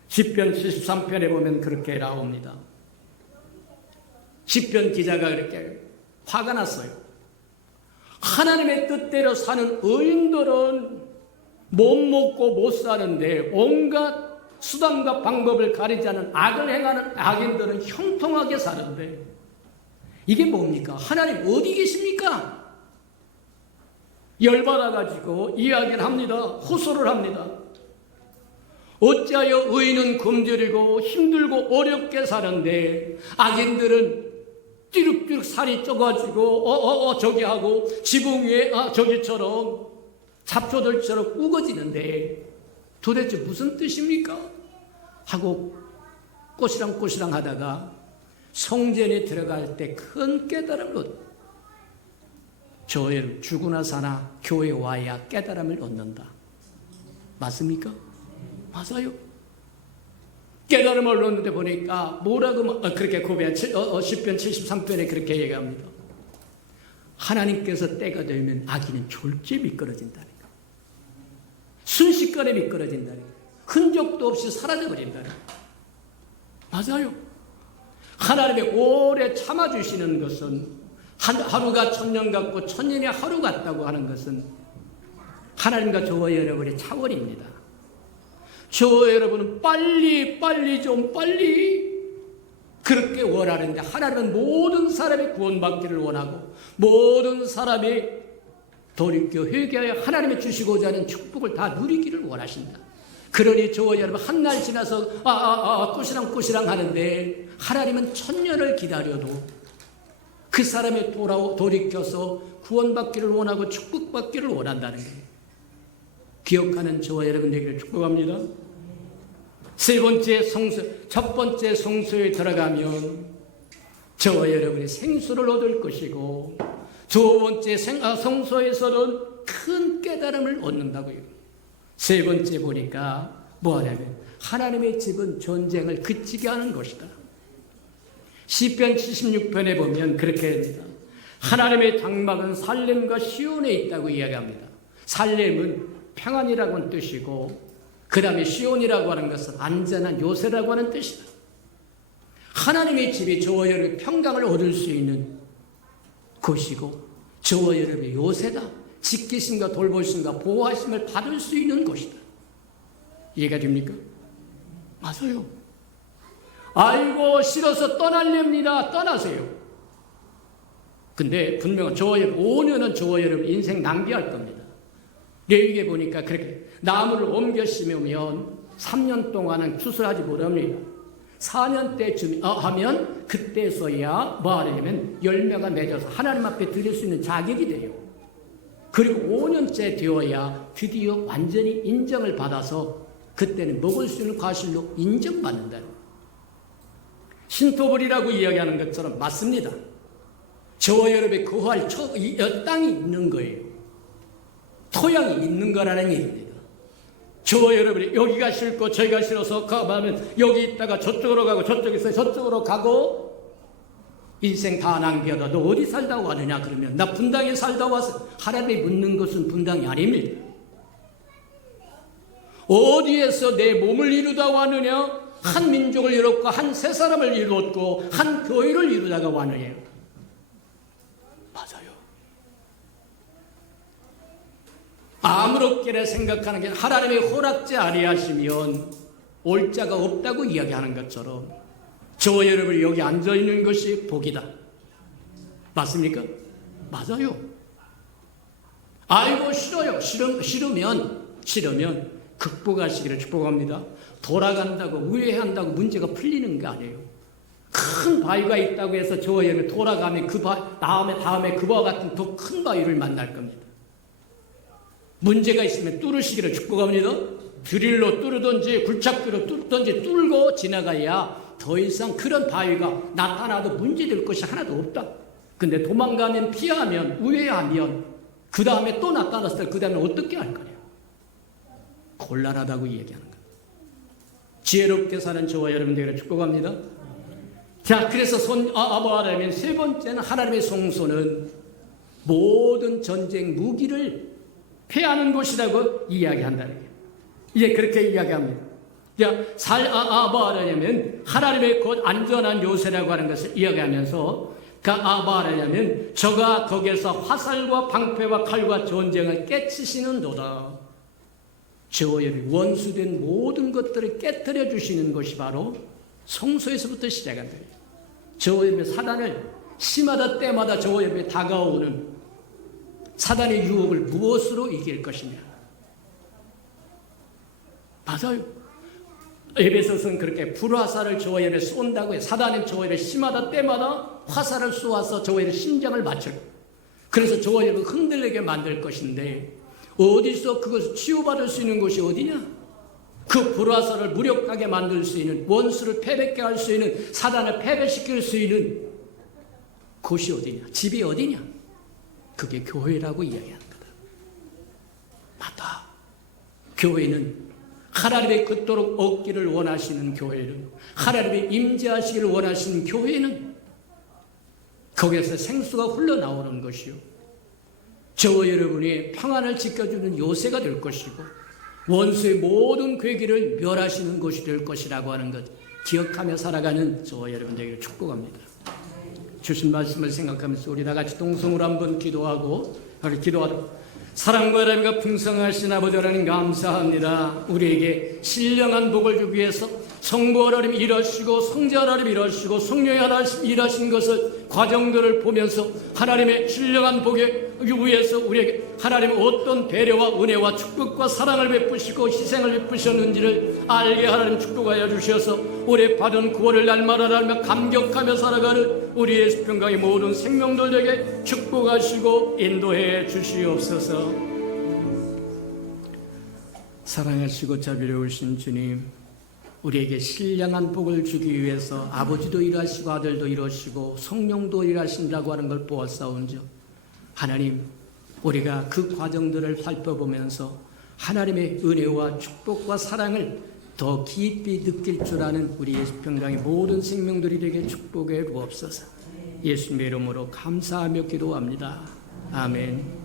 시편 73편에 보면 그렇게 나옵니다. 시편 기자가 그렇게 화가 났어요. 하나님의 뜻대로 사는 의인들은 못 먹고 못 사는데 온갖 수단과 방법을 가리지 않은 악을 행하는 악인들은 형통하게 사는데 이게 뭡니까? 하나님 어디 계십니까? 열받아가지고 이야기를 합니다. 호소를 합니다. 어찌하여 의인은 굶주리고 힘들고 어렵게 사는데 악인들은 띠룩띠룩 살이 쪄가지고 저기 하고 지붕 위에 저기처럼 잡초들처럼 우거지는데 도대체 무슨 뜻입니까? 하고 꼬시랑꼬시랑 하다가 성전에 들어갈 때 큰 깨달음을 얻. 저의 죽으나 사나 교회에 와야 깨달음을 얻는다. 맞습니까? 맞아요. 깨달음을 얻는데 보니까 뭐라고 그렇게 고백한 10편 73편에 그렇게 얘기합니다. 하나님께서 때가 되면 악인은 졸지에 미끄러진다니까. 순식간에 미끄러진다니까. 흔적도 없이 사라져버린다니까. 맞아요. 하나님의 오래 참아주시는 것은 하루가 천년 같고 천년이 하루 같다고 하는 것은 하나님과 저와 여러분의 차원입니다. 저와 여러분은 빨리 그렇게 원하는데 하나님은 모든 사람이 구원받기를 원하고 모든 사람이 돌이켜 회개하여 하나님이 주시고자 하는 축복을 다 누리기를 원하신다. 그러니 저와 여러분 한 날 지나서 꼬시랑 하는데 하나님은 천년을 기다려도 그 사람이 돌이켜서 구원받기를 원하고 축복받기를 원한다는 거예요. 기억하는 저와 여러분 되기를 축복합니다. 세 번째 성소, 첫 번째 성소에 들어가면 저와 여러분이 생수를 얻을 것이고 두 번째 성소에서는 큰 깨달음을 얻는다고요. 세 번째 보니까 뭐하냐면 하나님의 집은 전쟁을 그치게 하는 것이다. 시편 76편에 보면 그렇게 합니다. 하나님의 장막은 살렘과 시온에 있다고 이야기합니다. 살렘은 평안이라고 하는 뜻이고 그 다음에 시온이라고 하는 것은 안전한 요새라고 하는 뜻이다. 하나님의 집이 저와 여러분의 평강을 얻을 수 있는 곳이고 저와 여러분의 요새다. 지키심과 돌보심과 보호하심을 받을 수 있는 곳이다. 이해가 됩니까? 맞아요. 아이고 싫어서 떠날렵니다. 떠나세요. 근데 분명한 저와 여러분 5년은 저와 여러분 인생 낭비할 겁니다. 레위기에 보니까 그렇게 나무를 옮겨 심으면 3년 동안은 추수하지 못합니다. 4년 때쯤 하면 그때서야 뭐 하냐면 열매가 맺어서 하나님 앞에 드릴 수 있는 자격이 돼요. 그리고 5년째 되어야 드디어 완전히 인정을 받아서 그때는 먹을 수 있는 과실로 인정받는다. 신토불이라고 이야기하는 것처럼 맞습니다. 저와 여러분의 거할 땅이 있는 거예요. 토양이 있는 거라는 얘기입니다. 저와 여러분이 여기가 싫고 저기가 싫어서 가면 여기 있다가 저쪽으로 가고 저쪽에서 저쪽으로 가고 인생 다 낭비하다. 너 어디 살다 왔느냐 그러면 나 분당에 살다 와서 하나님이 묻는 것은 분당이 아닙니다. 어디에서 내 몸을 이루다 왔느냐? 한 민족을 이뤘고 한 세 사람을 이루었고 한 교회를 이루다가 왔느냐? 맞아요. 아무렇게나 생각하는 게 하나님의 허락지 아니하시면 올 자가 없다고 이야기하는 것처럼 저와 여러분이 여기 앉아있는 것이 복이다. 맞습니까? 맞아요. 아이고 싫어요. 싫으면 극복하시기를 축복합니다. 돌아간다고 우회한다고 문제가 풀리는 게 아니에요. 큰 바위가 있다고 해서 저와 여러분 돌아가면 그 다음에 그와 같은 더 큰 바위를 만날 겁니다. 문제가 있으면 뚫으시기를 축복합니다. 드릴로 뚫든지 굴착기로 뚫든지 뚫고 지나가야 더 이상 그런 바위가 나타나도 문제될 것이 하나도 없다. 근데 도망가면 피하면 우회하면 그 다음에 또 나타났을 때 그 다음에 어떻게 할 거냐. 곤란하다고 얘기하는 거예요. 지혜롭게 사는 저와 여러분들에게 축복합니다. 자, 그래서 뭐하냐면 세 번째는 하나님의 성소는 모든 전쟁 무기를 패하는 곳이라고 이야기한다는 거예요. 이제 그렇게 이야기합니다. 뭐하냐면 하나님의 곧 안전한 요새라고 하는 것을 이야기하면서 뭐하냐면 저가 거기에서 화살과 방패와 칼과 전쟁을 깨치시는도다. 저와 여러분 원수된 모든 것들을 깨뜨려 주시는 것이 바로 성소에서부터 시작한다. 저와 여러분 사단을 시마다 때마다 저와 여러분이 다가오는 사단의 유혹을 무엇으로 이길 것이냐. 맞아요. 에베소서는 그렇게 불화살을 저와 여러분이 쏜다고 해요. 사단은 저와 여러분이 시마다 때마다 화살을 쏘아서 저와 여러분의 심장을 맞출 거예요. 그래서 저와 여러분 흔들리게 만들 것인데 어디서 그것을 치유받을 수 있는 곳이 어디냐? 그 불화살을 무력하게 만들 수 있는, 원수를 패배케 할 수 있는, 사단을 패배시킬 수 있는 곳이 어디냐? 집이 어디냐? 그게 교회라고 이야기하는 거다. 맞다. 교회는 하나님의 그토록 얻기를 원하시는 교회는, 하나님의 임재하시기를 원하시는 교회는 거기에서 생수가 흘러나오는 것이요, 저와 여러분이 평안을 지켜주는 요새가 될 것이고 원수의 모든 괴기를 멸하시는 것이 될 것이라고 하는 것 기억하며 살아가는 저와 여러분들에게 축복합니다. 주신 말씀을 생각하면서 우리 다 같이 동성으로 한번 기도하고 기도하도록. 사랑과 사랑과 풍성하신 아버지 하나님 감사합니다. 우리에게 신령한 복을 주기 위해서 성부 하나님 일하시고 성자 하나님 일하시고 성령의 하나님 일하신 것을 과정들을 보면서 하나님의 신령한 복에 위해서 우리에게 하나님의 어떤 배려와 은혜와 축복과 사랑을 베푸시고 희생을 베푸셨는지를 알게 하나님 축복하여 주셔서 올해 받은 구원을 날마다 날마다 감격하며 살아가는 우리의 수평강의 모든 생명들에게 축복하시고 인도해 주시옵소서. 사랑하시고 자비로우신 주님, 우리에게 신령한 복을 주기 위해서 아버지도 일하시고 아들도 일하시고 성령도 일하신다고 하는 걸 보았사온즉 하나님, 우리가 그 과정들을 살펴보면서 하나님의 은혜와 축복과 사랑을 더 깊이 느낄 줄 아는 우리 예수평강의 모든 생명들이 되게 축복해 주옵소서. 예수님의 이름으로 감사하며 기도합니다. 아멘.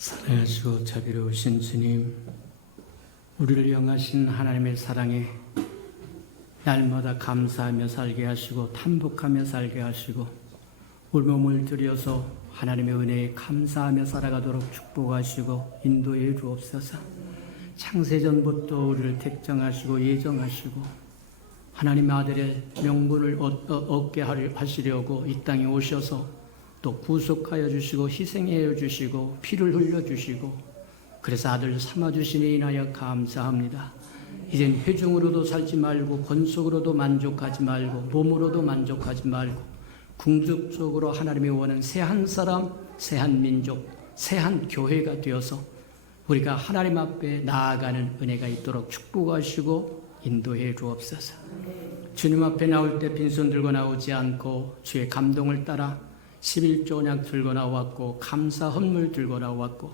사랑하시고 자비로우신 주님, 우리를 영하신 하나님의 사랑에 날마다 감사하며 살게 하시고 탄복하며 살게 하시고 울몸을 들여서 하나님의 은혜에 감사하며 살아가도록 축복하시고 인도해 주옵소서. 창세전부터 우리를 택정하시고 예정하시고 하나님 아들의 명분을 얻게 하시려고 이 땅에 오셔서 또 구속하여 주시고 희생하여 주시고 피를 흘려 주시고 그래서 아들을 삼아 주시니 인하여 감사합니다. 이젠 회중으로도 살지 말고 권속으로도 만족하지 말고 몸으로도 만족하지 말고 궁극적으로 하나님이 원하는 새 한 사람, 새 한 민족, 새 한 교회가 되어서 우리가 하나님 앞에 나아가는 은혜가 있도록 축복하시고 인도해 주옵소서. 주님 앞에 나올 때 빈손 들고 나오지 않고 주의 감동을 따라 11조 언약 들고 나왔고 감사 헌물 들고 나왔고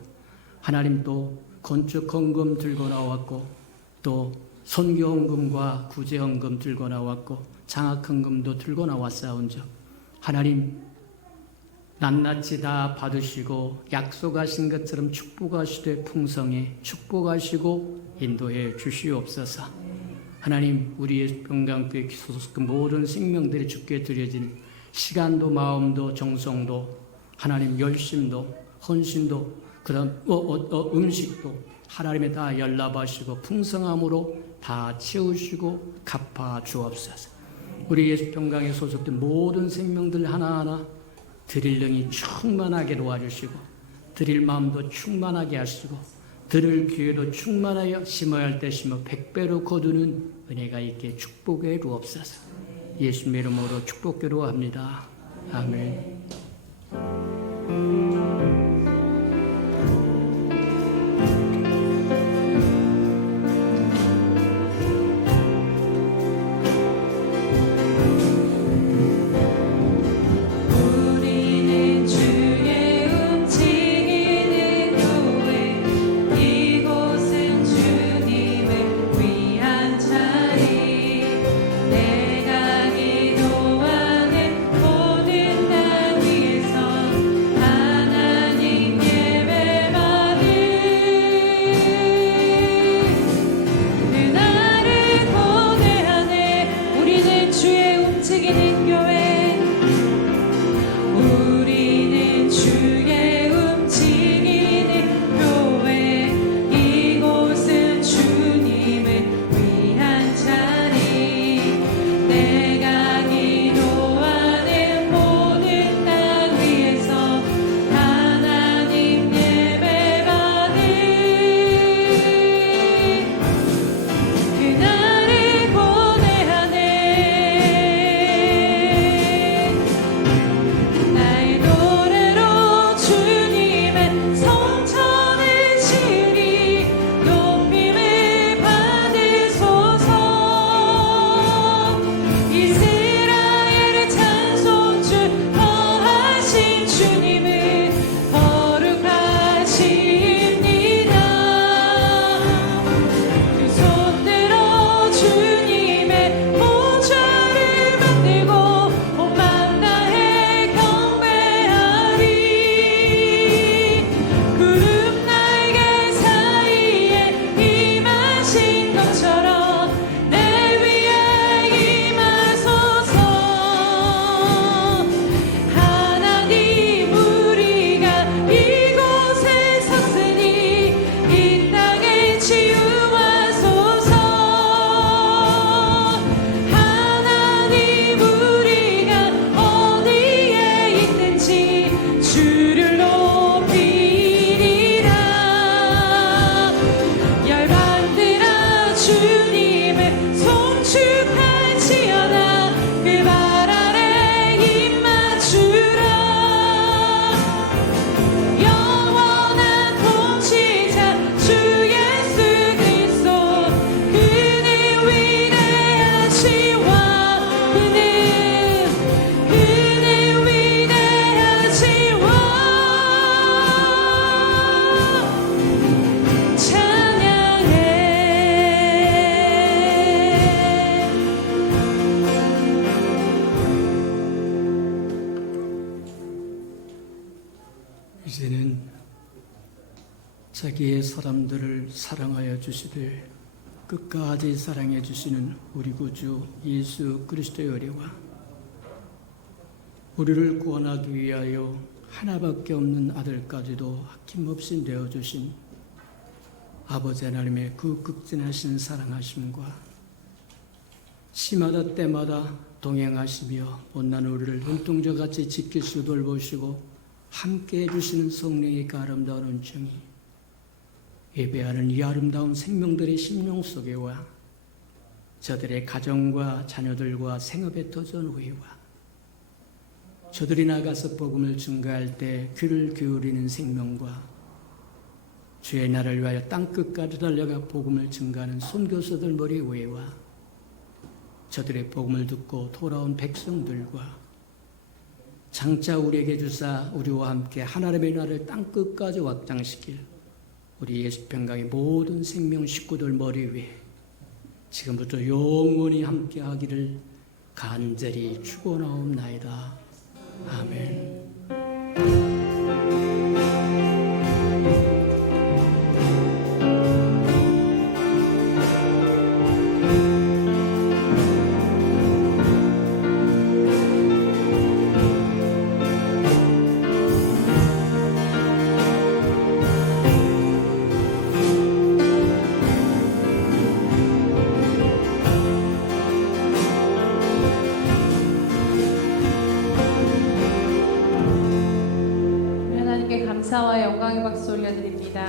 하나님 또 건축 헌금 들고 나왔고 또 선교 헌금과 구제 헌금 들고 나왔고 장학 헌금도 들고 나왔사온즉 하나님 낱낱이 다 받으시고 약속하신 것처럼 축복하시되 풍성해 축복하시고 인도해 주시옵소서. 하나님 우리의 평강교회 소속 모든 생명들이 주께 드려진 시간도 마음도 정성도 하나님 열심도 헌신도 그런 음식도 하나님의 다 연락하시고 풍성함으로 다 채우시고 갚아 주옵소서. 우리 예수평강에 소속된 모든 생명들 하나하나 드릴 능이 충만하게 도와주시고 드릴 마음도 충만하게 하시고 들을 기회로 충만하여 심어야 할 때 심어 100배로 거두는 은혜가 있게 축복해 주옵소서. 예수님의 이름으로 축복기로 합니다. 아멘. 우리는 주의 움직이는 교회, 이곳은 주님을 위한 자리. 내가 기도하는 모든 날 위에서 하나님 예배받을 그날을 고대하네. 우리는 주의 움직이는 교회, 우리는 주의 움직이는 교회, 이곳은 주님을 위한 자리. 내가 기도하는 모든 땅 위에서 하나님 예배받을 그날을 고대하네. 나의 노래로 주님의 성전을 지으리. 높임을 받으소서. 이스라엘의 찬송주 거하신 주님을 거룩하십니다. 두 손들어 주님의 보좌를 만들고 온 맘 다해 경배하리. 구름 날개 사이에 임하신 것처럼 내 위에 임하소서. 하나님 우리가 이곳에 섰으니 이 땅을 치유하소서. 하나님 우리가 어디에 있든지 주를 높이리라. 열방들아 주님을 송축할지어다. 그 발 아래 입 맞추라. 영원한 통치자 주 예수 그리스도, 그는 위대하시와 그는 위대하시와 찬양해. 이제는 자기의 사람들을 사랑하여 주시되 끝까지 사랑해 주시는 우리 구주 예수 그리스도의 은혜와 우리를 구원하기 위하여 하나밖에 없는 아들까지도 아낌없이 내어주신 아버지 하나님의 그 극진하신 사랑하심과 시마다 때마다 동행하시며 못난 우리를 눈동자같이 지키시고 돌보시고 함께 해주시는 성령의 그 아름다운 은총이 예배하는 이 아름다운 생명들의 심령 속에와 저들의 가정과 자녀들과 생업에 터전 후에와 저들이 나가서 복음을 증거할 때 귀를 기울이는 생명과 주의 나라를 위하여 땅끝까지 달려가 복음을 증거하는 선교사들 머리 위에와 저들의 복음을 듣고 돌아온 백성들과 장차 우리에게 주사 우리와 함께 하나님의 나라를 땅끝까지 확장시킬 우리 예수평강의 모든 생명 식구들 머리 위에 지금부터 영원히 함께 하기를 간절히 축원하옵나이다. 아멘. 감사와 영광의 박수 올려드립니다.